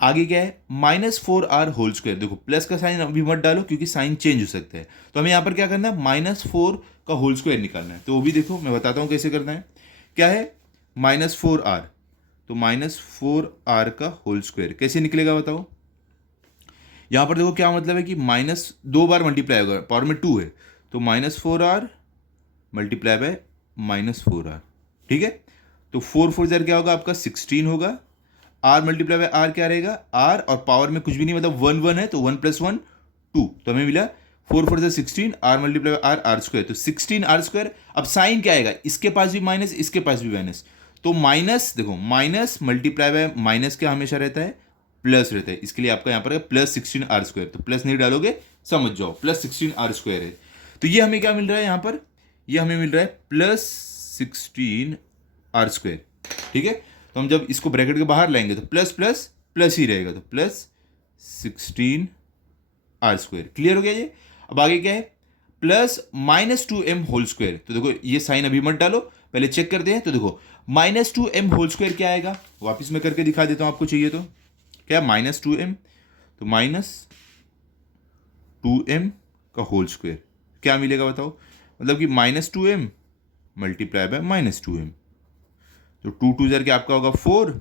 आगे क्या है -4r होल स्क्वायर, देखो प्लस का साइन अभी मत डालो क्योंकि साइन चेंज हो सकता है, तो हमें यहाँ पर क्या करना है -4 का होल स्क्वायर निकालना है। तो वो भी देखो मैं बताता हूँ कैसे करना है। क्या है -4r, तो -4r का होल स्क्वायर कैसे निकलेगा बताओ। यहाँ पर देखो क्या मतलब है कि माइनस 2 बार मल्टीप्लाई होगा, पावर में 2 है तो -4r मल्टीप्लाई बाय -4r, ठीक है। तो 4 4 जर क्या होगा आपका 16 होगा, r मल्टीप्लाई बाय r क्या रहेगा r, और पावर में कुछ भी नहीं मतलब 1 1 है तो 1 + 1 2, तो हमें मिला 4 4 16, r multiply by r square, तो 16r स्क्वायर। अब साइन क्या आएगा, इसके पास भी माइनस इसके पास भी माइनस, तो माइनस देखो माइनस मल्टीप्लाई बाय माइनस क्या हमेशा रहता है प्लस रहता है, इसके लिए आपका यहाँ पर +16r स्क्वायर, तो प्लस नहीं डालोगे समझ जाओ +16r स्क्वायर है। तो ये हमें क्या मिल रहा है यहाँ पर, ये हमें मिल रहा है +16r स्क्वायर, ठीक है। तो हम जब इसको ब्रैकेट के बाहर लाएंगे तो प्लस प्लस प्लस ही रहेगा, तो +16r स्क्वायर। क्लियर हो गया ये। अब आगे क्या है +-2m होल स्क्वायर, तो देखो ये साइन अभी मत डालो, पहले चेक करते हैं। तो देखो -2m होल स्क्वायर क्या आएगा, वापिस मैं करके दिखा देता हूं आपको चाहिए तो। क्या -2m, तो -2m का होल स्क्वायर क्या मिलेगा बताओ, मतलब कि -2m मल्टीप्लाई बाय -2m, तो 2 2 जर क्या आपका होगा 4,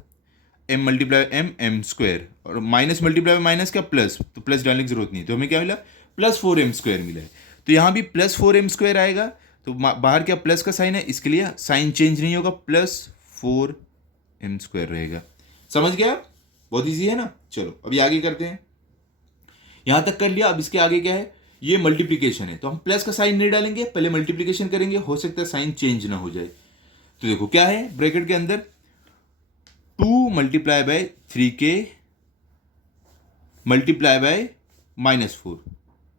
m multiply m m square, और माइनस मल्टीप्लाई बाय माइनस क्या प्लस, तो प्लस डालने की जरूरत नहीं, तो हमें क्या मिला +4m स्क्वायर मिला है। तो यहाँ भी +4m स्क्वायर आएगा, तो बाहर क्या प्लस का साइन है, इसके लिए साइन चेंज नहीं होगा, +4m स्क्वायर रहेगा। समझ गया, बहुत ईजी है ना। चलो अभी आगे करते हैं, यहां तक कर लिया। अब इसके आगे क्या है, ये मल्टीप्लीकेशन है तो हम प्लस का साइन नहीं डालेंगे, पहले मल्टीप्लीकेशन करेंगे, हो सकता है साइन चेंज ना हो जाए। तो देखो क्या है ब्रैकेट के अंदर 2 multiply by 3k multiply bye -4,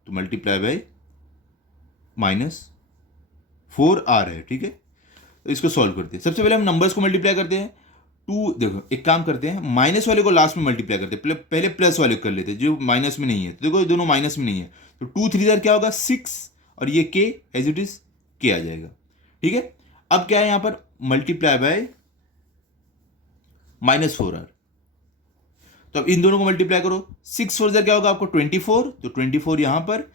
तो मल्टीप्लाई बाय -4r है, ठीक है। तो इसको सॉल्व करते हैं। सबसे पहले हम नंबर्स को मल्टीप्लाई करते हैं। 2 देखो एक काम करते हैं, माइनस वाले को लास्ट में मल्टीप्लाई करते हैं, पहले प्लस वाले को कर लेते हैं जो माइनस में नहीं है। तो देखो ये दोनों माइनस में नहीं है, तो 2 3 जर क्या होगा 6, और ये k as it is k आ जाएगा, ठीक है। अब क्या है यहाँ पर मल्टीप्लाई बाय -4r, तो अब इन दोनों को मल्टीप्लाई करो, 6 4 जर क्या होगा आपको 24, तो 24 यहां पर,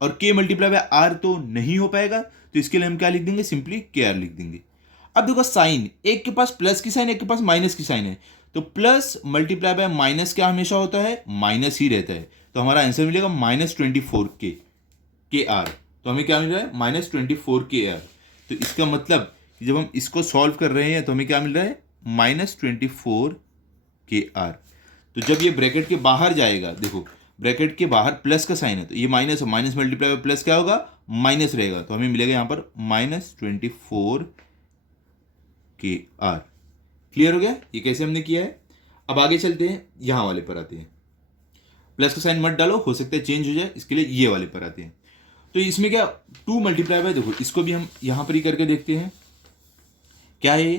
और k मल्टीप्लाई बाय r तो नहीं हो पाएगा, तो इसके लिए हम क्या लिख देंगे, सिंपली kr लिख देंगे। अब देखो साइन, एक के पास प्लस की साइन एक के पास माइनस की साइन है, तो प्लस मल्टीप्लाई बाय माइनस क्या हमेशा होता है माइनस ही रहता है, तो हमारा आंसर मिलेगा -24k kr। तो हमें क्या मिल रहा है -24kr। तो इसका मतलब कि जब हम इसको सॉल्व कर रहे हैं तो हमें क्या मिल रहा है -24kr। तो जब ये ब्रैकेट के बाहर जाएगा, देखो ब्रैकेट के बाहर प्लस का साइन है तो ये माइनस है, माइनस मल्टीप्लाई बाय प्लस क्या होगा माइनस रहेगा, तो हमें मिलेगा यहाँ पर -24kr। क्लियर हो गया, ये कैसे हमने किया है। अब आगे चलते हैं, यहां वाले पर आते हैं। प्लस का साइन मत डालो, हो सकता है चेंज हो जाए, इसके लिए ये वाले पर आते हैं। तो इसमें क्या 2 मल्टीप्लाई बाय, देखो इसको भी हम यहां पर ही करके देखते हैं। क्या है ये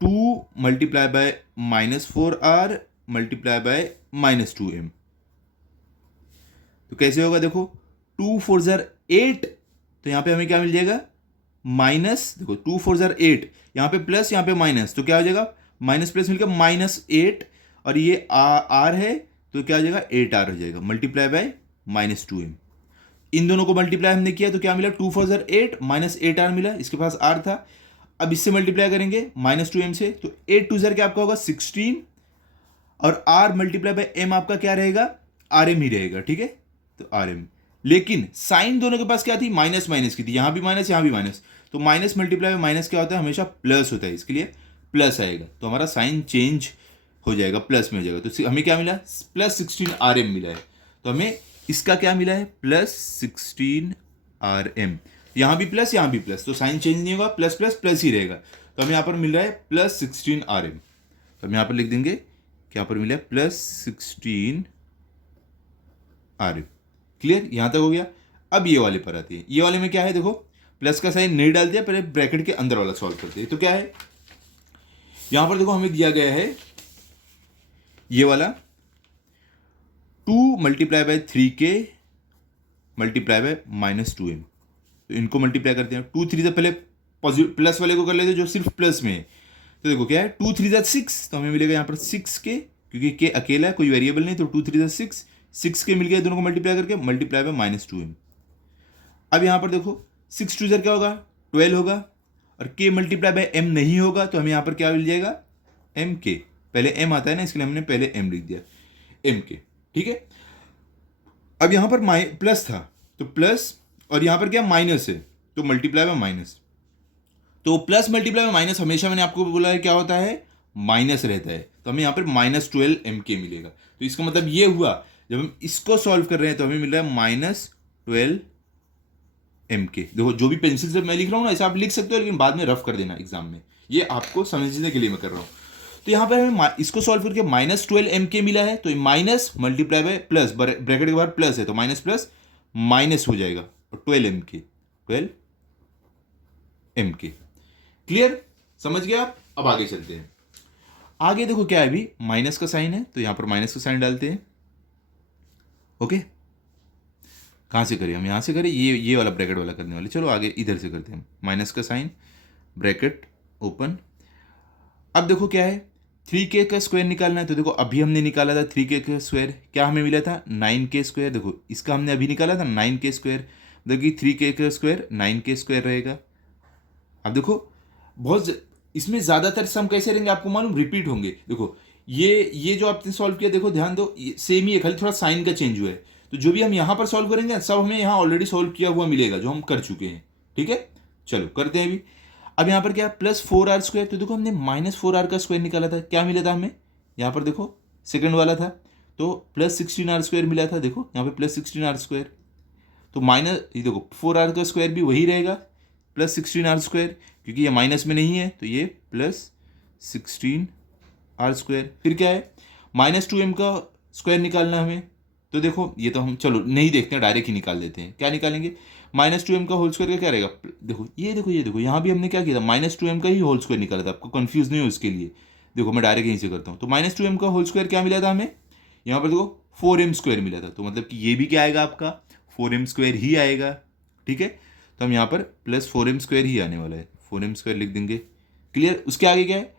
2 multiply bye -4r multiply by -2m, तो कैसे होगा देखो 2 4 जर 8, तो यहां पे हमें क्या मिल जाएगा माइनस, देखो 2 4 जर 8, यहां पे प्लस यहां पे माइनस, तो क्या हो जाएगा माइनस प्लस मिलकर -8, और ये r है तो क्या हो जाएगा 8r हो जाएगा, मल्टीप्लाई बाय -2m। इन दोनों को मल्टीप्लाई हमने किया तो क्या मिला 2 4 जर 8 -8r मिला, इसके पास r था। अब इससे मल्टीप्लाई करेंगे -2m से, तो 8 2 जर क्या आपका होगा 16, और आर मल्टीप्लाई बाय एम आपका क्या रहेगा, आर एम ही रहेगा, ठीक है। तो आर एम, लेकिन साइन दोनों के पास क्या थी, माइनस माइनस की थी, यहां भी माइनस यहां भी माइनस, तो माइनस मल्टीप्लाई बाय माइनस क्या होता है, हमेशा प्लस होता है, इसके लिए प्लस आएगा, तो हमारा साइन चेंज हो जाएगा, प्लस में हो जाएगा। तो हमें क्या मिला, प्लस 16 आर एम मिला है। तो हमें इसका क्या मिला है, प्लस 16 आर एम, यहां भी प्लस यहां भी प्लस, तो साइन चेंज नहीं होगा, प्लस प्लस प्लस ही रहेगा। तो हमें यहां पर मिल रहा है प्लस 16 आर एम। तो हम यहां पर लिख देंगे कि यहां पर मिला है प्लस 16 आर एम। क्लियर, यहां तक हो गया। अब ये वाले पर आते हैं। ये वाले में क्या है, देखो प्लस का साइन नहीं डाल दिया, पहले ब्रैकेट के अंदर वाला सॉल्व करते हैं। तो क्या है, यहां पर देखो हमें दिया गया है ये वाला 2 multiply by 3k multiply by -2m। तो इनको मल्टीप्लाई करते हैं, 2 3 से पहले पॉजिटिव प्लस वाले को कर लेते हैं जो सिर्फ प्लस में है। तो देखो क्या है, 2 3 जा 6, तो हमें मिलेगा यहाँ पर 6k, क्योंकि k अकेला है, कोई वेरिएबल नहीं, तो 2 3 जा 6, 6k मिल गया, दोनों को मल्टीप्लाई करके, मल्टीप्लाई बाय -2m। अब यहाँ पर देखो 6 2 क्या होगा, 12 होगा, और k मल्टीप्लाई बाय m नहीं होगा, तो हमें यहाँ पर क्या मिल जाएगा, mk। पहले m आता है ना, इसके लिए हमने पहले m लिख दिया, mk, ठीक है। अब यहाँ पर प्लस था, तो प्लस, और यहाँ पर क्या माइनस है, तो मल्टीप्लाई बाय माइनस। तो प्लस मल्टीप्लाई बाय माइनस हमेशा मैंने आपको बोला है क्या होता है, माइनस रहता है, तो हमें यहाँ पर -12 mk मिलेगा। तो इसका मतलब ये हुआ, जब हम इसको सॉल्व कर रहे हैं तो हमें मिल रहा है -12 mk। देखो जो भी पेंसिल से मैं लिख रहा हूँ ना, ऐसा आप लिख सकते हो, लेकिन बाद में रफ कर देना एग्जाम में, ये आपको समझने के लिए मैं कर रहा हूँ। तो यहाँ पर हमें इसको सॉल्व करके -12 mk मिला है, तो minus multiply by plus, bracket के बाद प्लस है, तो माइनस प्लस माइनस हो जाएगा, और 12 mk। क्लियर, समझ गए आप। अब आगे चलते हैं। आगे देखो क्या है, अभी माइनस का साइन है, तो यहाँ पर माइनस का साइन डालते हैं। ओके, कहाँ से करें हम, यहाँ से करें, ये वाला ब्रैकेट वाला करने वाले, चलो आगे इधर से करते हैं। माइनस का साइन, ब्रैकेट ओपन। अब देखो क्या है, 3k का स्क्वायर निकालना है, तो देखो अभी हमने निकाला था 3k का स्क्वायर, क्या हमें मिला था 9k स्क्वायर। देखो इसका हमने अभी निकाला था 9k स्क्वायर, देखिए 3k का स्क्वायर 9k स्क्वायर रहेगा। अब देखो बहुत इसमें ज़्यादातर सम कैसे रहेंगे आपको मालूम, रिपीट होंगे। देखो ये जो आपने सॉल्व किया, देखो ध्यान दो, सेम ही है, खाली थोड़ा साइन का चेंज हुआ है। तो जो भी हम यहाँ पर सॉल्व करेंगे सब हमें यहाँ ऑलरेडी सॉल्व किया हुआ मिलेगा, जो हम कर चुके हैं, ठीक है। चलो करते हैं अभी। अब यहाँ पर क्या, +4r स्क्वायर, तो देखो हमने -4r का स्क्वायर निकाला था, क्या मिला था हमें, यहाँ पर देखो सेकंड वाला था, तो +16r स्क्वायर मिला था। देखो यहाँ पे +16r स्क्वायर, तो माइनस, ये देखो 4r का स्क्वायर भी वही रहेगा, +16r स्क्वायर, क्योंकि ये माइनस में नहीं है, तो ये +16r स्क्वायर। फिर क्या है, -2m का स्क्वायर निकालना हमें, तो देखो ये तो हम चलो नहीं देखते हैं, डायरेक्ट ही निकाल देते हैं। क्या निकालेंगे, -2m का होल स्क्वायर का क्या रहेगा, देखो ये देखो यहाँ भी हमने क्या किया था, -2m का ही होल स्क्वायर निकाला था, आपको कंफ्यूज नहीं हो इसके लिए। देखो मैं डायरेक्ट यहीं से करता हूँ, तो -2m का होल स्क्वायर क्या मिला था हमें, यहाँ पर देखो 4m स्क्वायर मिला था, तो मतलब कि ये भी क्या आएगा आपका 4m स्क्वायर ही आएगा, ठीक है। तो हम यहाँ पर +4m स्क्वायर ही आने वाला है, 4m स्क्वायर लिख देंगे। क्लियर, उसके आगे क्या है,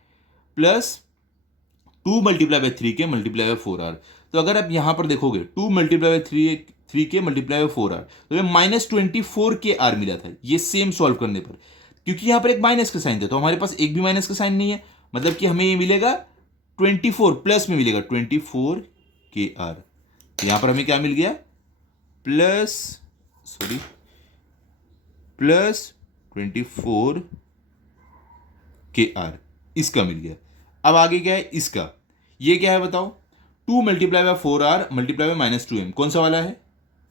+2 multiply by 3k multiply bye 4r। तो अगर आप यहाँ पर देखोगे 2 multiply by 3k multiply bye 4r, तो ये -24kr मिला था, ये सेम सॉल्व करने पर, क्योंकि यहाँ पर एक माइनस का साइन था, तो हमारे पास एक भी माइनस का साइन नहीं है, मतलब कि हमें ये मिलेगा 24 प्लस में मिलेगा 24kr। यहाँ पर हमें क्या मिल गया, +24kr, इसका मिल गया। अब आगे क्या है इसका, ये क्या है बताओ, 2 multiply bye 4r multiply by -2m, कौन सा वाला है,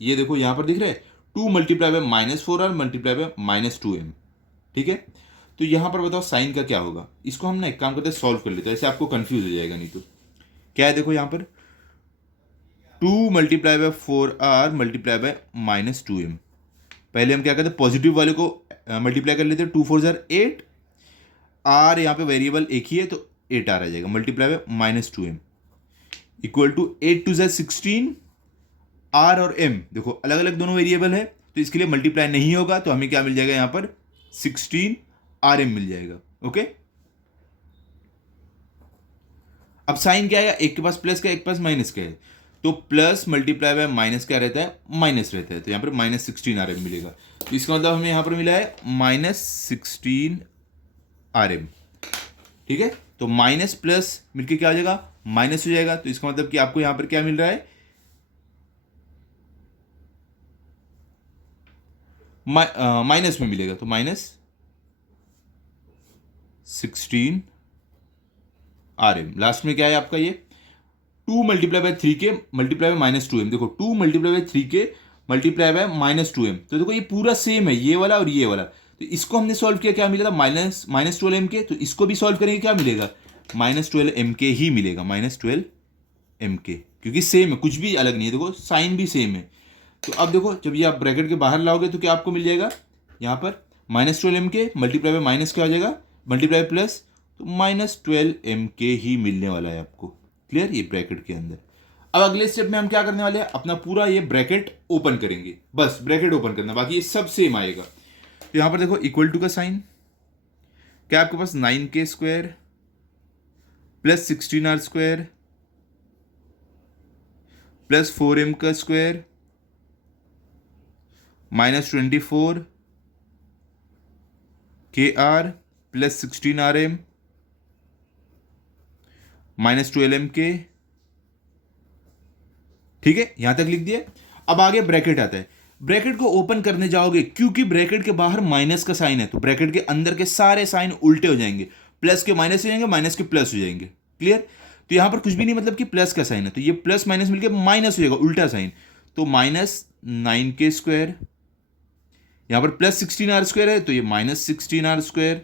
ये देखो यहाँ पर दिख रहा है 2 multiply bye -4r multiply by -2m, ठीक है। तो यहाँ पर बताओ साइन का क्या होगा, इसको हम ना एक काम करते हैं सॉल्व कर लेते हैं, ऐसे आपको कंफ्यूज हो जाएगा नहीं तो। क्या है देखो यहाँ पर 2 multiply bye 4r multiply by -2m, पहले हम क्या करते हैं पॉजिटिव वाले को मल्टीप्लाई कर लेते हैं, 2 4 जार 8, r यहाँ पे वेरिएबल एक ही है तो 8r आ जाएगा, multiply by -2m equal to 8 2 जार 16, r और m देखो अलग अलग दोनों वेरिएबल है, तो इसके लिए मल्टीप्लाई नहीं होगा, तो हमें क्या मिल जाएगा यहाँ पर 16rm मिल जाएगा। ओके, अब साइन क्या आएगा, एक के पास प्लस का एक के पास माइनस का है, तो प्लस मल्टीप्लाई बाय माइनस क्या रहता है, माइनस रहता है, तो यहाँ पर -16rm मिलेगा। तो इसका मतलब हमें यहाँ पर मिला है -16rm, ठीक है। तो माइनस प्लस मिलके क्या हो जाएगा, माइनस हो जाएगा। तो इसका मतलब कि आपको यहां पर क्या मिल रहा है, माइनस में मिलेगा, तो माइनस 16 RM। लास्ट में क्या है आपका, ये 2 मल्टीप्लाई बाय 3 के मल्टीप्लाई बाय -2m। देखो 2 मल्टीप्लाई बाय 3 के मल्टीप्लाई बाय -2m, तो देखो ये पूरा सेम है, ये वाला और ये वाला। तो इसको हमने सॉल्व किया, क्या मिलेगा, -12m के। तो इसको भी सॉल्व करेंगे, क्या मिलेगा, -12m के ही मिलेगा, -12m के, क्योंकि सेम है, कुछ भी अलग नहीं है। देखो साइन भी सेम है। तो अब देखो जब ये आप ब्रैकेट के बाहर लाओगे तो क्या आपको मिल जाएगा, यहाँ पर -12m के मल्टीप्लाई बाय माइनस क्या हो जाएगा, मल्टीप्लाई प्लस, तो -12m के ही मिलने वाला है आपको। क्लियर, ये ब्रैकेट के अंदर। अब अगले स्टेप में हम क्या करने वाले हैं, अपना पूरा ये ब्रैकेट ओपन करेंगे, बस ब्रैकेट ओपन करना, बाकी ये सब सेम आएगा। तो यहां पर देखो इक्वल टू का साइन, क्या आपके पास 9k² plus 16r² plus 4m का square -24 KR plus 16RM -12M के। ठीक है, यहां तक लिख दिया। अब आगे ब्रैकेट आता है। ब्रैकेट को ओपन करने जाओगे, क्योंकि ब्रैकेट के बाहर माइनस का साइन है, तो ब्रैकेट के अंदर के सारे साइन उल्टे हो जाएंगे, प्लस के माइनस हो जाएंगे, माइनस के प्लस हो जाएंगे। क्लियर, तो यहां पर कुछ भी नहीं, मतलब कि प्लस का साइन है, तो ये प्लस माइनस मिलकर माइनस हो जाएगा, उल्टा साइन। तो -9k², यहां पर प्लस 16r² है, तो ये -16r²,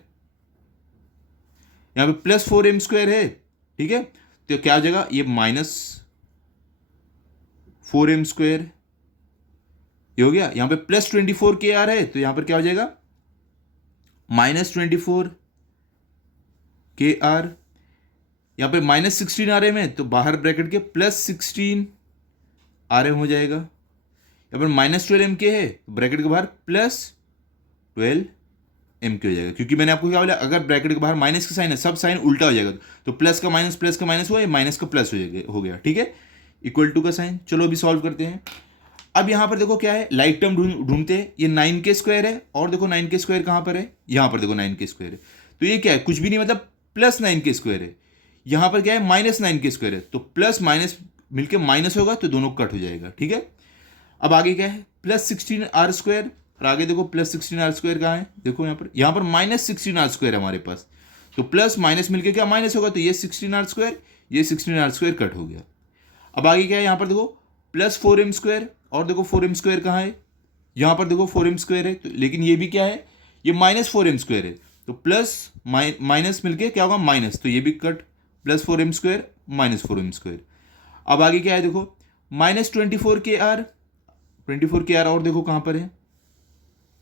यहां पर प्लस 4m² है। ठीक है, तो क्या हो जाएगा, ये -4m², ये हो गया। यहां पे प्लस 24 KR है, तो यहां पर क्या हो जाएगा, -24 KR। यहां पे -16RM है, तो बाहर ब्रैकेट के प्लस 16RM हो जाएगा। यहां पर -12M के है, तो ब्रैकेट के बाहर प्लस 12M के हो जाएगा, क्योंकि मैंने आपको क्या बोला, अगर ब्रैकेट के बाहर माइनस का साइन है, सब साइन उल्टा हो जाएगा, तो प्लस का माइनस हुआ, ये माइनस का प्लस हो गया। ठीक है, इक्वल टू का साइन। चलो अभी सॉल्व करते हैं। अब यहां पर देखो क्या है, लाइक टर्म ढूंढते हैं। ये 9k² है, और देखो 9k² कहां पर है, यहां पर देखो 9k² है, तो ये क्या है, कुछ भी नहीं, मतलब प्लस 9k² है। यहां पर क्या है, -9k² है, तो प्लस माइनस मिलके माइनस होगा, तो दोनों कट हो जाएगा। ठीक है, अब आगे क्या है, प्लस 16r², और आगे देखो प्लस 16r² कहां है, देखो यहां पर -16r² है हमारे पास, तो प्लस माइनस मिलके क्या माइनस होगा, तो ये 16r², ये 16r² कट हो गया। अब आगे क्या है, यहां पर देखो प्लस 4m², और देखो 4m² कहां है, यहां पर देखो 4m² है, तो लेकिन ये भी क्या है, ये -4m² है, तो प्लस माइनस मिलके क्या होगा, माइनस, तो ये भी कट, प्लस 4m² -4m²। अब आगे क्या है, देखो -24 KR, और देखो कहां पर है,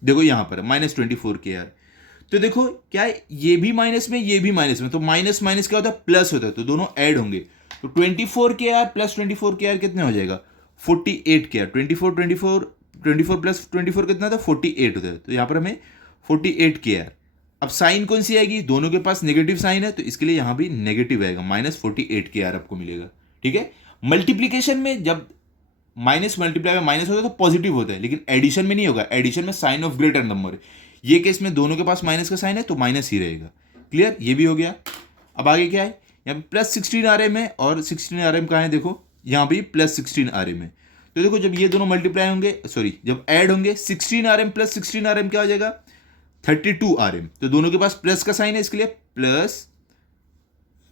देखो यहां पर है -24 KR। तो देखो क्या है, ये भी माइनस में, ये भी माइनस में, तो माइनस माइनस क्या होता है, प्लस होता है, तो दोनों ऐड होंगे। तो 24 KR प्लस 24 KR कितने हो जाएगा, 48 KR। 24 प्लस 24 कितना था, 48 होता है, तो यहां पर हमें 48 KR। अब साइन कौन सी आएगी, दोनों के पास नेगेटिव साइन है, तो इसके लिए यहां भी नेगेटिव आएगा, -48 KR आपको मिलेगा। ठीक है, मल्टीप्लीकेशन में जब माइनस मल्टीप्लाई में माइनस होता है तो पॉजिटिव होता है, लेकिन एडिशन में नहीं होगा, एडिशन में साइन ऑफ ग्रेटर नंबर है। ये केस में दोनों के पास माइनस का साइन है, तो माइनस ही रहेगा। क्लियर, ये भी हो गया। अब आगे क्या है, यहाँ पे प्लस 16RM है, और 16RM कहाँ है, देखो यहाँ भी प्लस 16RM है। तो देखो जब ये दोनों मल्टीप्लाई होंगे, सॉरी जब ऐड होंगे, 16RM प्लस 16RM क्या हो जाएगा, 32RM। तो दोनों के पास प्लस का साइन है, इसके लिए प्लस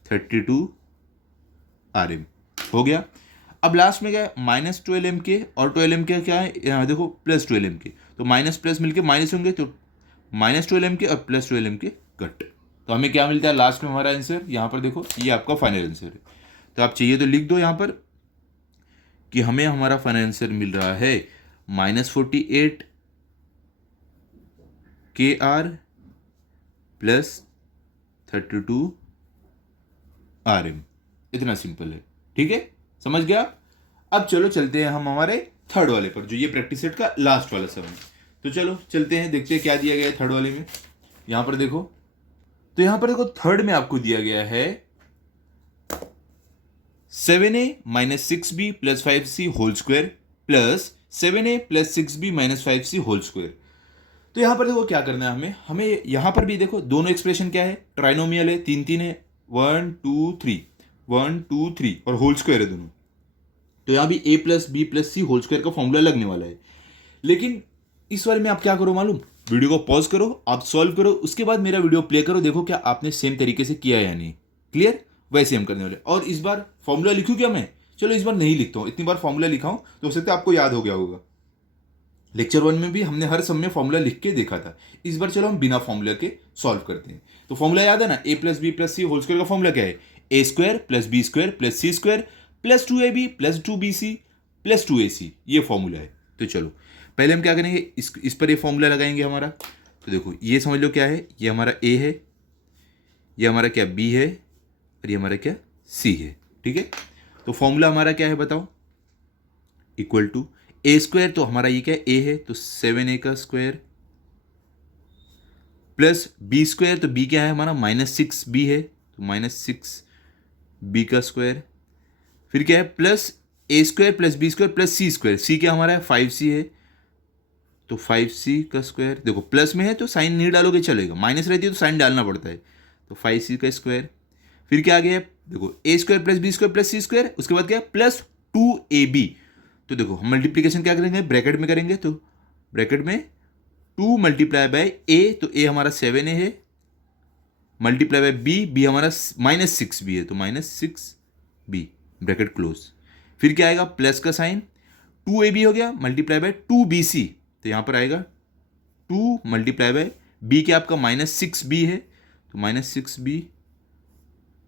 32RM हो गया। अब लास्ट में क्या है, -12M के, और 12M के क्या है, यहाँ देखो प्लस 12M के, तो माइनस प्लस मिलके माइनस होंगे, तो -12M के और प्लस 12M के कट। तो हमें क्या मिलता है लास्ट में, हमारा आंसर यहाँ पर देखो, ये आपका फाइनल आंसर है। तो आप चाहिए तो लिख दो यहाँ पर कि हमें हमारा फाइनल आंसर मिल रहा है -48 KR प्लस 32 RM। इतना सिंपल है। ठीक है, समझ गया। अब चलो चलते हैं हम हमारे थर्ड वाले पर, जो ये प्रैक्टिस सेट का लास्ट वाला सम है। तो चलो चलते हैं, देखते हैं क्या दिया गया है थर्ड वाले में। यहां पर देखो, तो यहां पर देखो थर्ड में आपको दिया गया है 7a - 6b + 5c whole square plus 7a + 6b - 5c whole square. तो यहां पर देखो क्या करना है हमें यहां पर भी देखो दोनों एक्सप्रेशन क्या है, ट्राइनोमियल है, 3 3 है, 1 2 3 1 2 3 और होल स्क्वायर है दोनों, तो यहाँ भी a plus B plus C whole square का फॉर्मूला लगने वाला है। लेकिन इस बारे में आप क्या करो मालूम, वीडियो को पॉज करो, आप सॉल्व करो, उसके बाद मेरा वीडियो प्ले करो, देखो क्या आपने सेम तरीके से किया या नहीं। क्लियर? वैसे हम करने वाले। और इस बार फॉर्मूला लिखूँ क्या मैं? चलो इस बार नहीं लिखता हूँ, इतनी बार फॉर्मूला लिखा हूँ तो हो सकता है आपको याद हो गया होगा। लेक्चर 1 में भी हमने हर सम में फॉर्मूला लिख के देखा था। इस बार चलो हम बिना फॉर्मूला के सॉल्व करते हैं। तो फॉर्मूला याद है ना, a plus B plus C whole square का फॉर्मूला क्या है? A square plus B square plus C square plus 2ab plus 2bc plus 2ac, ये फॉर्मूला है। तो चलो पहले हम क्या करेंगे, इस पर ये फॉर्मूला लगाएंगे हमारा। तो देखो ये समझ लो क्या है, ये हमारा a है, ये हमारा क्या b है, और ये हमारा क्या c है। ठीक है, तो फॉर्मूला हमारा क्या है बताओ? इक्वल टू ए स्क्वायर, तो हमारा ये क्या है, a है, तो 7a का स्क्वायर प्लस बी स्क्वायर, तो b क्या है हमारा -6b है, तो -6b का स्क्वायर, फिर क्या है plus A square plus B square plus C square, C क्या हमारा है 5c है, तो 5c का स्क्वायर। देखो प्लस में है तो साइन नहीं डालोगे चलेगा, माइनस रहती है तो साइन डालना पड़ता है, तो 5c का स्क्वायर। फिर क्या आ गया है, देखो A square plus B square plus C square, उसके बाद क्या है प्लस 2ab। तो देखो हम मल्टीप्लीकेशन क्या करेंगे, ब्रैकेट में करेंगे, तो ब्रैकेट में 2 मल्टीप्लाई बाय ए, तो ए हमारा 7a है, मल्टीप्लाई बाय बी, बी हमारा -6b है, तो -6b ब्रैकेट क्लोज। फिर क्या आएगा, प्लस का साइन, 2ab हो गया मल्टीप्लाई बाय 2bc, तो यहाँ पर आएगा 2 मल्टीप्लाई बाय बी क्या आपका -6b है, तो -6b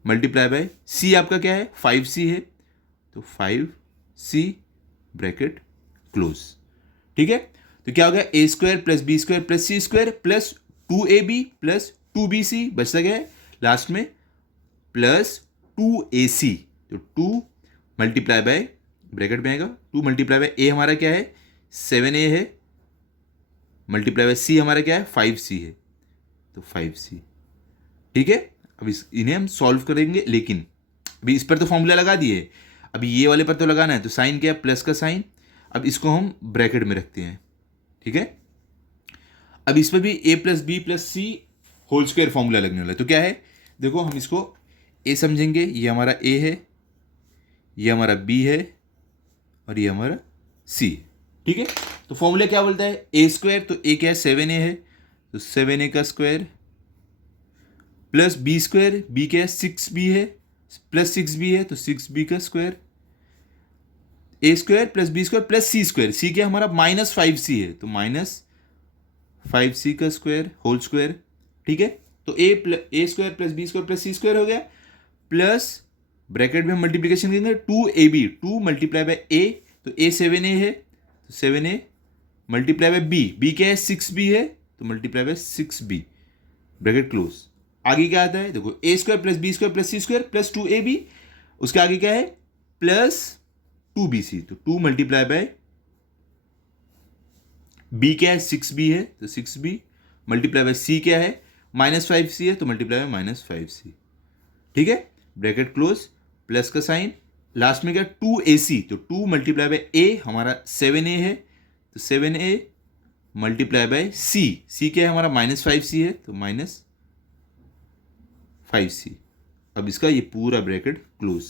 मल्टीप्लाई बाय सी आपका क्या है 5c है, तो 5c ब्रैकेट क्लोज। ठीक है, तो क्या हो गया, A square plus B square plus C square plus 2ab plus 2bc, बचता क्या है लास्ट में प्लस 2ac, तो 2 मल्टीप्लाई बाय ब्रैकेट में आएगा 2 मल्टीप्लाई बाय ए हमारा क्या है 7a है, मल्टीप्लाई बाय सी हमारा क्या है 5c है, तो 5c। ठीक है, अब इन्हें हम सॉल्व करेंगे, लेकिन अभी इस पर तो फॉर्मूला लगा दिए, अभी ये वाले पर तो लगाना है, तो साइन क्या है प्लस का साइन, अब इसको हम ब्रैकेट में रखते हैं। ठीक है, अब इस पर भी a plus B plus C whole square formula लगने वाला है, तो क्या है देखो हम इसको a समझेंगे, ये हमारा a है, ये हमारा b है, और ये हमारा c। ठीक है, तो फॉर्मूला क्या बोलता है, a स्क्वायर, तो a क्या है 7a है, तो 7a का square plus B square, b क्या है 6b है, प्लस 6b है, तो 6b का square, A square plus B square plus C square, C क्या हमारा -5c है, तो -5c का स्क्वायर होल स्क्वायर। ठीक है, तो A square plus B square plus C square हो गया, प्लस ब्रैकेट में मल्टीप्लीकेशन करेंगे 2ab, 2 मल्टीप्लाई बाय ए, तो ए 7a है, तो 7a multiply by B, B क्या है 6b है, तो multiply bye 6b bracket close. आगे क्या आता है देखो, A square plus B square plus C square plus 2ab, उसके आगे क्या है प्लस 2bc, तो 2 मल्टीप्लाई बाय b क्या है 6b है, तो 6b मल्टीप्लाई बाय c क्या है -5c है, तो मल्टीप्लाई बाय -5c। ठीक है, ब्रैकेट क्लोज, प्लस का साइन, लास्ट में क्या 2ac, तो 2 मल्टीप्लाई बाय a हमारा 7a है, तो 7a मल्टीप्लाई बाय c क्या है हमारा -5c है, तो -5c। अब इसका ये पूरा ब्रैकेट क्लोज।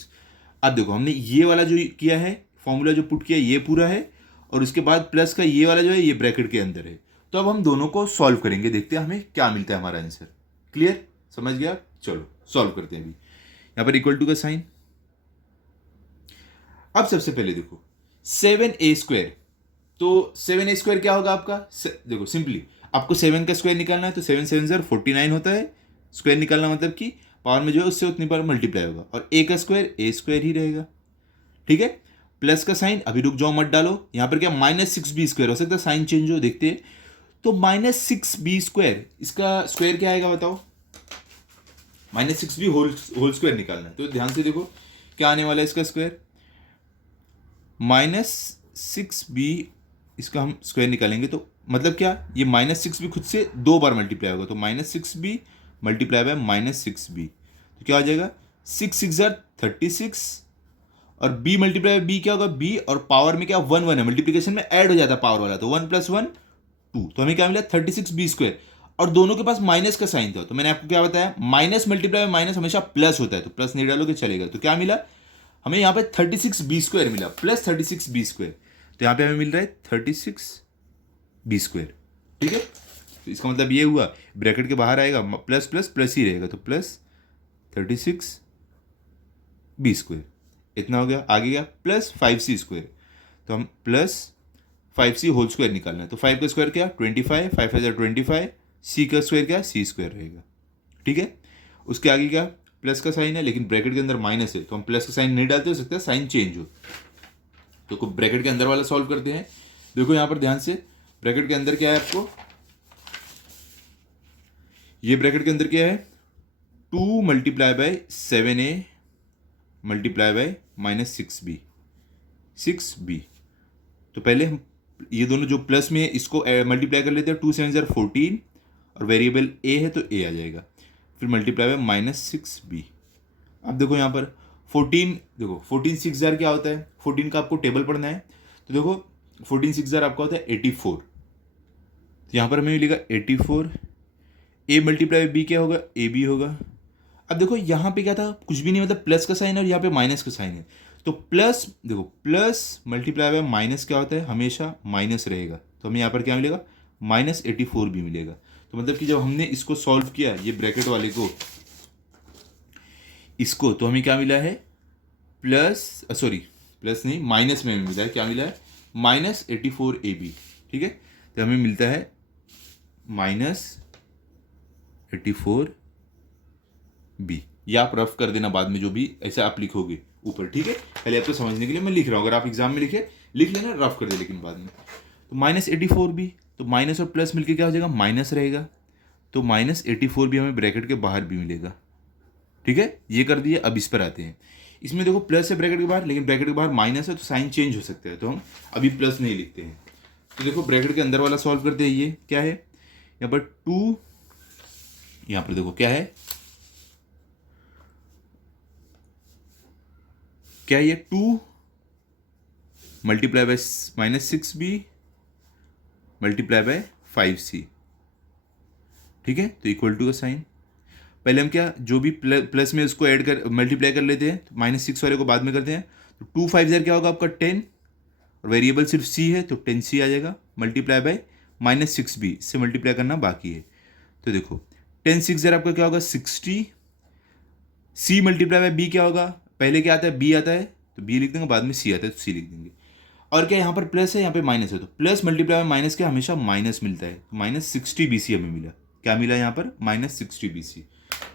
अब देखो हमने ये वाला जो किया है फॉर्मूला जो पुट किया ये पूरा है, और उसके बाद प्लस का ये वाला जो है ये ब्रैकेट के अंदर है। तो अब हम दोनों को सॉल्व करेंगे, देखते हैं हमें क्या मिलता है हमारा आंसर। क्लियर, समझ गया? चलो सॉल्व करते हैं। अभी यहाँ पर इक्वल टू का साइन। अब सबसे पहले देखो 7a स्क्वायर, तो 7a स्क्वायर क्या होगा आपका, देखो सिंपली आपको 7 का स्क्वायर निकालना है, तो 7 7 ज़र 49 होता है, स्क्वायर निकालना मतलब कि पावर में जो है उससे उतनी बार मल्टीप्लाई होगा, और a का स्क्वायर a स्क्वायर ही रहेगा। ठीक है, प्लस का साइन, अभी रुक जाओ मत डालो, यहाँ पर क्या -6b स्क्वायर हो सकता है, साइन चेंज हो, देखते हैं। तो -6b स्क्वायर, इसका स्क्वायर क्या आएगा बताओ, -6b होल स्क्वायर निकालना है, तो ध्यान से देखो क्या आने वाला है इसका स्क्वायर, -6b, इसका हम स्क्वायर निकालेंगे तो मतलब क्या, ये -6b खुद से 2 बार मल्टीप्लाई होगा, तो -6b मल्टीप्लाई बाय -6b, तो क्या आ जाएगा 6 6 ज़र 36, और b मल्टीप्लाई बाय b क्या होगा, b और पावर में क्या 1 1 है, मल्टीप्लिकेशन में ऐड हो जाता है पावर वाला, तो 1 + 1 2, तो हमें क्या मिला 36b स्क्वायर। और दोनों के पास माइनस का साइन था, तो मैंने आपको क्या बताया, माइनस मल्टीप्लाई में माइनस हमेशा प्लस होता है, तो प्लस नहीं डालोगे चलेगा। तो क्या मिला हमें यहाँ पे 36b² मिला, प्लस 36b²। तो यहाँ पे हमें मिल रहा है 36b²। ठीक है, तो इसका मतलब ये हुआ ब्रैकेट के बाहर आएगा प्लस प्लस प्लस ही रहेगा, तो प्लस 36b²। इतना हो गया। आगे गया प्लस 5c², तो हम प्लस 5c² निकालना है। तो 5 का स्क्वायर क्या 25, 5 5 25, c का स्क्वायर क्या c² रहेगा। ठीक है, उसके आगे क्या प्लस का साइन है, लेकिन ब्रैकेट के अंदर माइनस है, तो हम प्लस का साइन नहीं डालते, हो सकता है साइन चेंज हो। तो ब्रैकेट के अंदर वाला सॉल्व करते हैं। देखो यहाँ पर ध्यान से, ब्रैकेट के अंदर क्या है आपको, ये ब्रैकेट के अंदर क्या है 2 multiply bye 7a multiply by minus 6b। तो पहले हम ये दोनों जो प्लस में है इसको मल्टीप्लाई कर लेते हैं, 2 7 14 और वेरिएबल a है तो a आ जाएगा, फिर मल्टीप्लाई बाय माइनस 6b। अब देखो यहाँ पर 14, देखो 14 6 जार क्या होता है, 14 का आपको टेबल पढ़ना है। तो देखो 14 6 जार आपका होता है 84, तो यहाँ पर हमें मिलेगा 84, a मल्टीप्लाई b क्या होगा ए बी होगा। अब देखो यहाँ पे क्या था, कुछ भी नहीं, मतलब प्लस का साइन और यहाँ पे माइनस का साइन है, तो प्लस देखो प्लस मल्टीप्लाई बाय माइनस क्या होता है, हमेशा माइनस रहेगा, तो हमें यहाँ पर क्या मिलेगा माइनस 84 भी मिलेगा। तो मतलब कि जब हमने इसको सॉल्व किया ये ब्रैकेट वाले को, इसको, तो हमें क्या मिला है प्लस प्लस नहीं माइनस में हमें मिला है, क्या मिला है माइनस 84ab। ठीक है, तो हमें मिलता है माइनस 84b। या आप रफ कर देना बाद में, जो भी ऐसा आप लिखोगे ऊपर। ठीक है, पहले आपको समझने के लिए मैं लिख रहा हूँ, अगर आप एग्जाम में लिख लेना, रफ कर दे लेकिन बाद में। तो माइनस 84b, तो माइनस और प्लस मिलके क्या हो जाएगा माइनस रहेगा, तो माइनस 84b हमें ब्रैकेट के बाहर भी मिलेगा। ठीक है, ये कर दिए। अब इस पर आते हैं, इसमें देखो प्लस है ब्रैकेट के बाहर, लेकिन ब्रैकेट के बाहर माइनस है, तो साइन चेंज हो सकता है, तो हम अभी प्लस नहीं लिखते हैं। तो देखो ब्रैकेट के अंदर वाला सॉल्व करते हैं। ये क्या है यहाँ पर 2, यहाँ पर देखो क्या है, क्या ये 2 multiply bye minus 6b multiply by 5c। ठीक है, तो इक्वल टू का साइन, पहले हम क्या जो भी प्लस में उसको ऐड कर मल्टीप्लाई कर लेते हैं, तो माइनस 6 वाले को बाद में करते हैं। तो 2 5 जार क्या होगा आपका 10, और वेरिएबल सिर्फ c है तो 10c आ जाएगा, मल्टीप्लाई बाय माइनस 6b, इससे मल्टीप्लाई करना बाकी है। तो देखो 10 6 जार आपका क्या होगा 60, c मल्टीप्लाई बाय b क्या होगा, पहले क्या आता है b आता है, तो b लिख देंगे, बाद में c आता है तो c लिख देंगे। और क्या यहाँ पर प्लस है यहाँ पे माइनस है, तो प्लस मल्टीप्लाई बाय माइनस क्या हमेशा माइनस मिलता है, तो माइनस 60bc हमें मिला। क्या मिला यहाँ पर माइनस 60bc।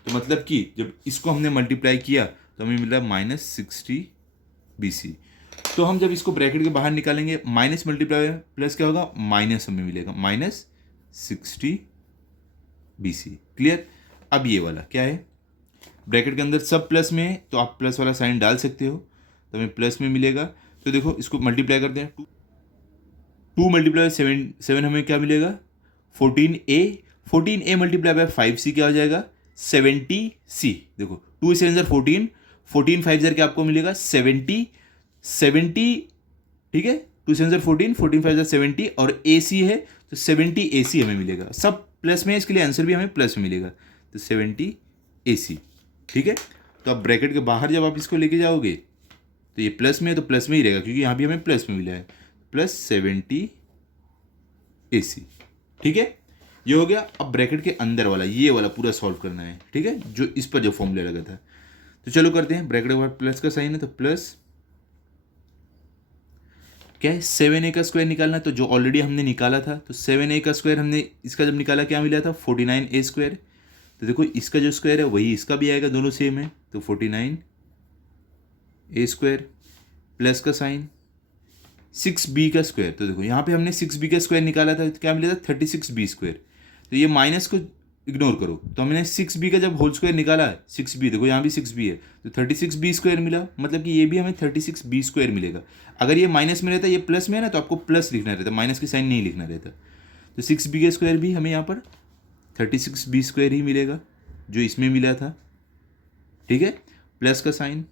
तो मतलब कि जब इसको हमने मल्टीप्लाई किया तो हमें मिला माइनस 60bc। तो हम जब इसको ब्रैकेट के बाहर निकालेंगे, माइनस मल्टीप्लाई प्लस क्या होगा माइनस हमें मिलेगा माइनस 60bc। क्लियर। अब ये वाला क्या है, ब्रैकेट के अंदर सब प्लस में है, तो आप प्लस वाला साइन डाल सकते हो, तो हमें प्लस में मिलेगा। तो देखो इसको मल्टीप्लाई करते हैं, 2 मल्टीप्लाई 7 हमें क्या मिलेगा 14a मल्टीप्लाई बाय 5c क्या हो जाएगा 70c। देखो 2 7 जार 14, 14 5 जार क्या आपको मिलेगा 70। ठीक है, 2 7 जार 14, 14 5 जार 70, और ac है तो 70ac हमें मिलेगा। सब प्लस में है, इसके लिए आंसर भी हमें प्लस में मिलेगा, तो 70ac। ठीक है, तो अब ब्रैकेट के बाहर जब आप इसको लेके जाओगे तो ये प्लस में है तो प्लस में ही रहेगा, क्योंकि यहाँ भी हमें प्लस में मिला है, प्लस 70ac। ठीक है, ये हो गया। अब ब्रैकेट के अंदर वाला ये वाला पूरा सॉल्व करना है। ठीक है, जो इस पर जो फॉर्मूला लगा था, तो चलो करते हैं। ब्रैकेट के बाद प्लस का साइन है, तो प्लस क्या है 7a का स्क्वायर निकालना है, तो जो ऑलरेडी हमने निकाला था, तो 7a का स्क्वायर हमने इसका जब निकाला क्या मिला था 49a²। तो देखो इसका जो स्क्वायर है वही इसका भी आएगा, दोनों सेम है, तो 49a² प्लस का साइन 6b का स्क्वायर। तो देखो यहाँ पे हमने 6b का स्क्वायर निकाला था, तो क्या मिला था 36b²। तो ये माइनस को इग्नोर करो, तो हमने 6b का जब होल स्क्वायर निकाला है 6b, देखो यहाँ भी 6b है, तो 36b² मिला, मतलब कि ये भी हमें 36b² मिलेगा। अगर ये माइनस में रहता, ये प्लस में है ना, तो आपको प्लस लिखना रहता, माइनस की साइन नहीं लिखना रहता। तो 6b का स्क्वायर भी हमें यहाँ पर 36b² ही मिलेगा, जो इसमें मिला था। ठीक है, प्लस का साइन।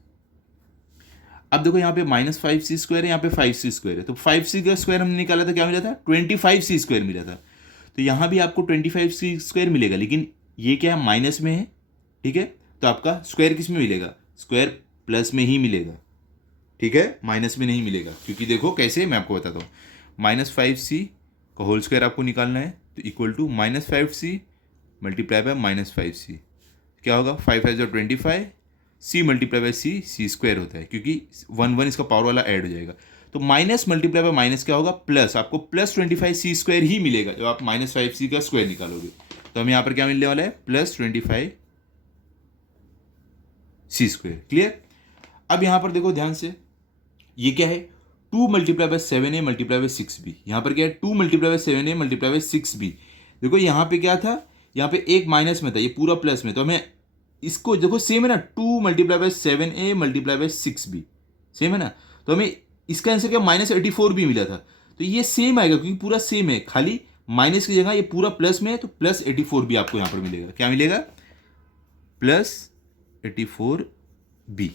अब देखो यहाँ पे माइनस 5c² है, यहाँ पे 5c² है, तो 5c का स्क्वायर हमने निकाला था, क्या मिला था 25c² मिला था। तो यहाँ भी आपको 25c² मिलेगा, लेकिन ये क्या है, माइनस में है, ठीक है, तो आपका स्क्वायर किस में मिलेगा, स्क्वायर प्लस में ही मिलेगा, ठीक है, माइनस में नहीं मिलेगा। क्योंकि देखो कैसे, मैं आपको बताता हूँ, -5c का होल स्क्वायर आपको निकालना है, तो equal to -5c multiply by -5c, क्या होगा, 5 5 जो 25, c multiply by c square होता है, क्योंकि 1 इसका पावर वाला ऐड हो जाएगा। तो माइनस मल्टीप्लाई बाय माइनस क्या होगा, प्लस, आपको +25c² ही मिलेगा जब आप -5c का स्क्वायर निकालोगे। तो हमें यहाँ पर क्या मिलने वाला है, +25c²। क्लियर। अब यहाँ पर देखो ध्यान से, ये क्या है, 2 multiply bye 7a multiply by 6b। यहाँ पर क्या है, 2 multiply bye 7a multiply by 6b। देखो यहाँ पे क्या था, यहाँ पे एक माइनस में था, ये पूरा प्लस में, तो हमें इसको देखो सेम है ना, 2 multiply bye 7a multiply by 6b same है ना, तो हमें इसका आंसर क्या, -84b मिला था। तो ये सेम आएगा क्योंकि पूरा सेम है, खाली माइनस की जगह ये पूरा प्लस में है, तो +84b आपको यहाँ पर मिलेगा। क्या मिलेगा, +84b,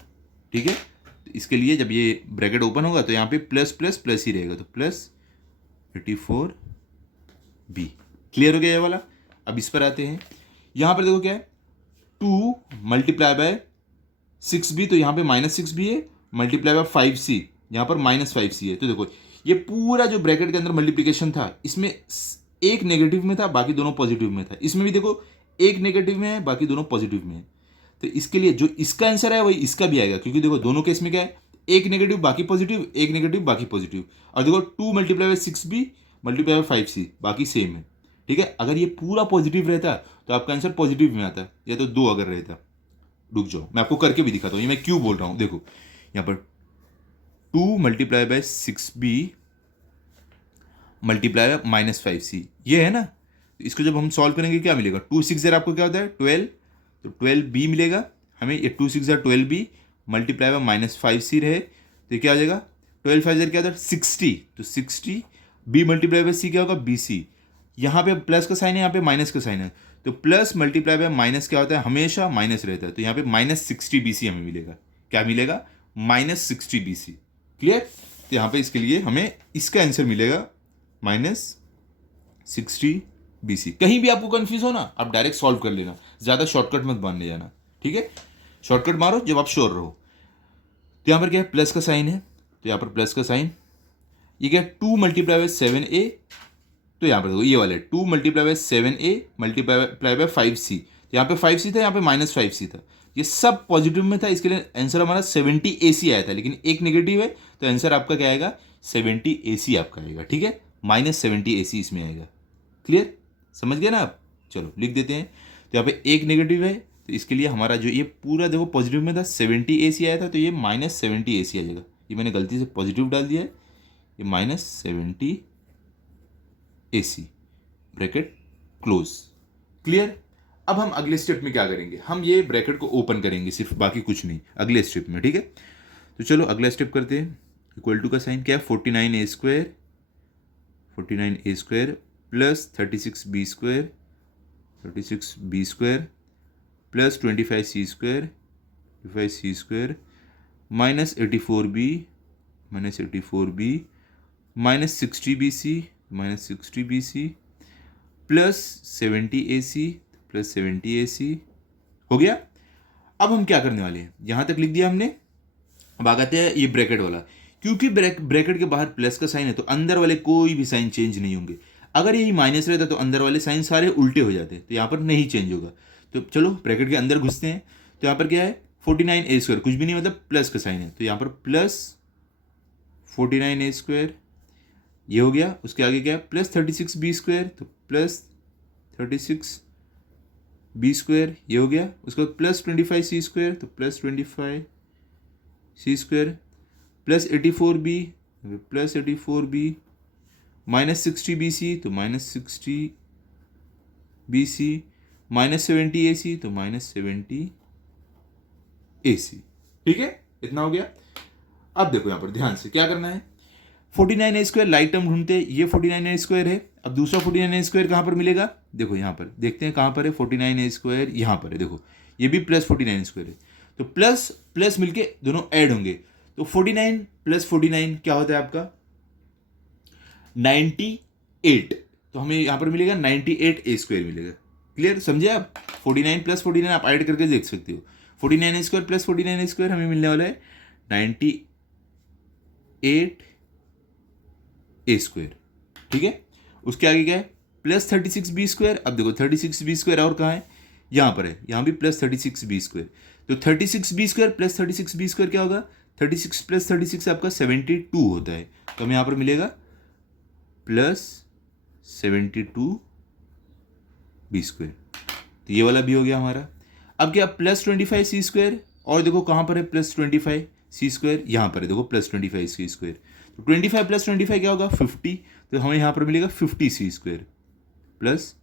ठीक है। तो इसके लिए जब ये ब्रैकेट ओपन होगा तो यहाँ पे प्लस प्लस प्लस ही रहेगा, तो +84b। क्लियर हो गया ये वाला। अब इस पर आते हैं, यहाँ पर देखो क्या है, 2 मल्टीप्लाई बाय 6b, तो यहाँ पे -6b है, मल्टीप्लाई बाय 5c, यहाँ पर -5c है। तो देखो ये पूरा जो ब्रैकेट के अंदर मल्टीप्लिकेशन था, इसमें एक नेगेटिव में था, बाकी दोनों पॉजिटिव में था। इसमें भी देखो एक नेगेटिव में है, बाकी दोनों पॉजिटिव में है। तो इसके लिए जो इसका आंसर है वही इसका भी आएगा, क्योंकि देखो दोनों केस में क्या है, एक नेगेटिव बाकी पॉजिटिव, एक नेगेटिव बाकी पॉजिटिव। और देखो 2 multiply bye 6b multiply by 5c, बाकी सेम है, ठीक है। अगर ये पूरा पॉजिटिव रहता तो आपका आंसर पॉजिटिव में आता, या तो 2 अगर रहता। रुक जाओ, मैं आपको करके भी दिखाता हूँ, ये मैं क्यों बोल रहा हूँ। देखो यहाँ पर 2 multiply bye 6b multiply by -5c, ये है ना। तो इसको जब हम सॉल्व करेंगे क्या मिलेगा, 2 6 ज़रा आपको क्या होता है 12, तो 12b मिलेगा हमें। ये 2 6 ज़रा 12b मल्टीप्लाई बाय -5c रहे, तो क्या आ जाएगा, 12 5 ज़रा क्या होता है 60, तो 60 b मल्टीप्लाई बाय c क्या होगा, bc। यहाँ पे प्लस का साइन है, यहाँ पे माइनस का साइन है, तो प्लस मल्टीप्लाई बाय माइनस क्या होता है, हमेशा माइनस रहता है। तो यहाँ पे -60 bc हमें मिलेगा। क्या मिलेगा, -60 bc। क्लियर। तो यहाँ पे इसके लिए हमें इसका आंसर मिलेगा -60 bc। कहीं भी आपको कंफ्यूज हो ना, आप डायरेक्ट सॉल्व कर लेना, ज़्यादा शॉर्टकट मत मानने जाना, ठीक है। शॉर्टकट मारो जब आप श्योर रहो। तो यहाँ पर क्या है, प्लस का साइन है, तो यहाँ पर प्लस का साइन। ये क्या है, 2 मल्टीप्लाई बाय 7a, तो यहाँ पर देखो ये वाला है 2 multiply bye 7a multiply by 5c। तो यहाँ पे 5c था, यहाँ पे -5c था, ये सब पॉजिटिव में था, इसके लिए आंसर हमारा 70 AC आया था। लेकिन एक नेगेटिव है, तो आंसर आपका क्या आएगा, 70 AC आपका आएगा, ठीक है, -70 AC इसमें आएगा। क्लियर, समझ गए ना आप। चलो लिख देते हैं। तो यहाँ पे एक नेगेटिव है, तो इसके लिए हमारा जो ये पूरा देखो पॉजिटिव में था, 70 AC आया था, तो ये -70 AC आ जाएगा। ये मैंने गलती से पॉजिटिव डाल दिया है, ये -70 AC, ब्रैकेट क्लोज। क्लियर। अब हम अगले स्टेप में क्या करेंगे, हम ये ब्रैकेट को ओपन करेंगे सिर्फ, बाकी कुछ नहीं अगले स्टेप में, ठीक है। तो चलो अगला स्टेप करते हैं। इक्वल टू का साइन क्या है, 49a² plus 36b² plus 25c² -84b -60bc plus 70 AC हो गया। अब हम क्या करने वाले हैं, यहाँ तक लिख दिया हमने। अब आ जाते हैं ये ब्रैकेट वाला, क्योंकि ब्रैकेट के बाहर प्लस का साइन है, तो अंदर वाले कोई भी साइन चेंज नहीं होंगे। अगर यही माइनस रहता तो अंदर वाले साइन सारे उल्टे हो जाते, तो यहाँ पर नहीं चेंज होगा। तो चलो ब्रैकेट के अंदर घुसते हैं। तो यहाँ पर क्या है, 49a², कुछ भी नहीं मतलब प्लस का साइन है, तो यहाँ पर प्लस 49a², ये हो गया। उसके आगे क्या है, प्लस 36b², तो प्लस 36b², ये हो गया। उसके बाद प्लस 25c², तो plus 25c² plus 84b plus 84b -60bc, तो -60bc -70 AC, तो -70 AC, ठीक है। इतना हो गया। अब देखो यहाँ पर ध्यान से क्या करना है, 49a² लाइक टर्म ढूंढते हैं, ये 49a² है। अब दूसरा 49a² कहाँ पर मिलेगा, देखो यहाँ पर देखते हैं कहाँ पर है 49a², यहाँ पर है। देखो ये भी प्लस 49a² है, तो प्लस प्लस मिलके दोनों ऐड होंगे, तो 49 + 49 क्या होता है आपका 98। तो हमें यहाँ पर मिलेगा 98a² मिलेगा। क्लियर, समझे आप? 49 + 49 आप ऐड करके देख सकते हो। 49a² + 49a² हमें मिलने वाला है 98a²। ठीक है, उसके आगे क्या है? +36b²। अब देखो 36b² और कहाँ है? यहाँ पर है, यहाँ भी +36b²। तो 36b² + 36b² क्या होगा? 36 + 36 आपका 72 होता है। तो हमें यहाँ पर मिलेगा +72b²। तो ये वाला भी हो गया हमारा। अब क्या? +25c²। और देखो कहाँ पर है +25c²? यहाँ पर है, देखो +25c²। तो 25 + 25 क्या होगा? 50। तो हमें यहाँ पर मिलेगा 50c² +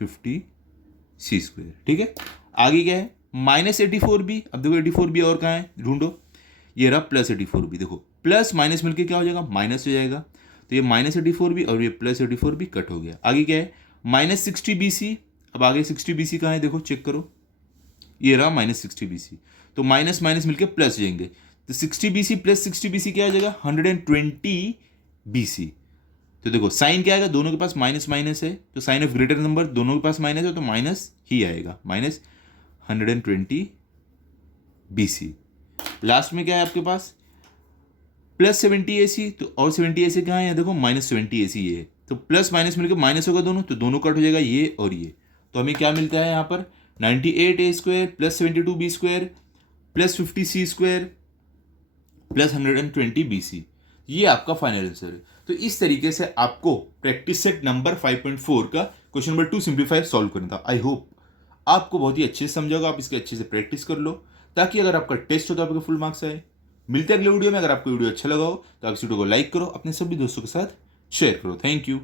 50c²। ठीक है, आगे क्या है? -84b। अब देखो 84b और कहाँ है? ढूंढो। ये रहा +84b। देखो प्लस माइनस मिलके क्या हो जाएगा? माइनस हो जाएगा। तो ये -84b और ये +84b कट हो गया। आगे क्या है? -60bc। अब आगे 60bc कहाँ है? देखो चेक करो, ये रहा -60bc। तो माइनस माइनस मिलके प्लस जाएंगे। तो 60bc + 60bc क्या आ जाएगा? 120bc। तो देखो साइन क्या आएगा? दोनों के पास माइनस माइनस है, तो साइन ऑफ ग्रेटर नंबर दोनों के पास माइनस है, तो माइनस ही आएगा, -120bc। लास्ट में क्या है आपके पास? +70ac। तो और 70ac कहाँ है? देखो -70ac ये है। तो प्लस माइनस मिलकर माइनस होगा दोनों, तो दोनों कट हो जाएगा, ये और ये। तो हमें क्या मिलता है यहाँ पर? 98a² + 72b² + 50c² + 120bc। ये आपका फाइनल आंसर है। तो इस तरीके से आपको प्रैक्टिस सेट नंबर 5.4 का क्वेश्चन नंबर 2 सिंप्लीफाई सॉल्व करना था। आई होप आपको बहुत ही अच्छे से समझा होगा। आप इसके अच्छे से प्रैक्टिस कर लो, ताकि अगर आपका टेस्ट हो तो आपके फुल मार्क्स आए। मिलते हैं अगले वीडियो में। अगर आपको वीडियो अच्छा लगा हो तो आप इस वीडियो को लाइक करो, अपने सभी दोस्तों के साथ शेयर करो। Thank you.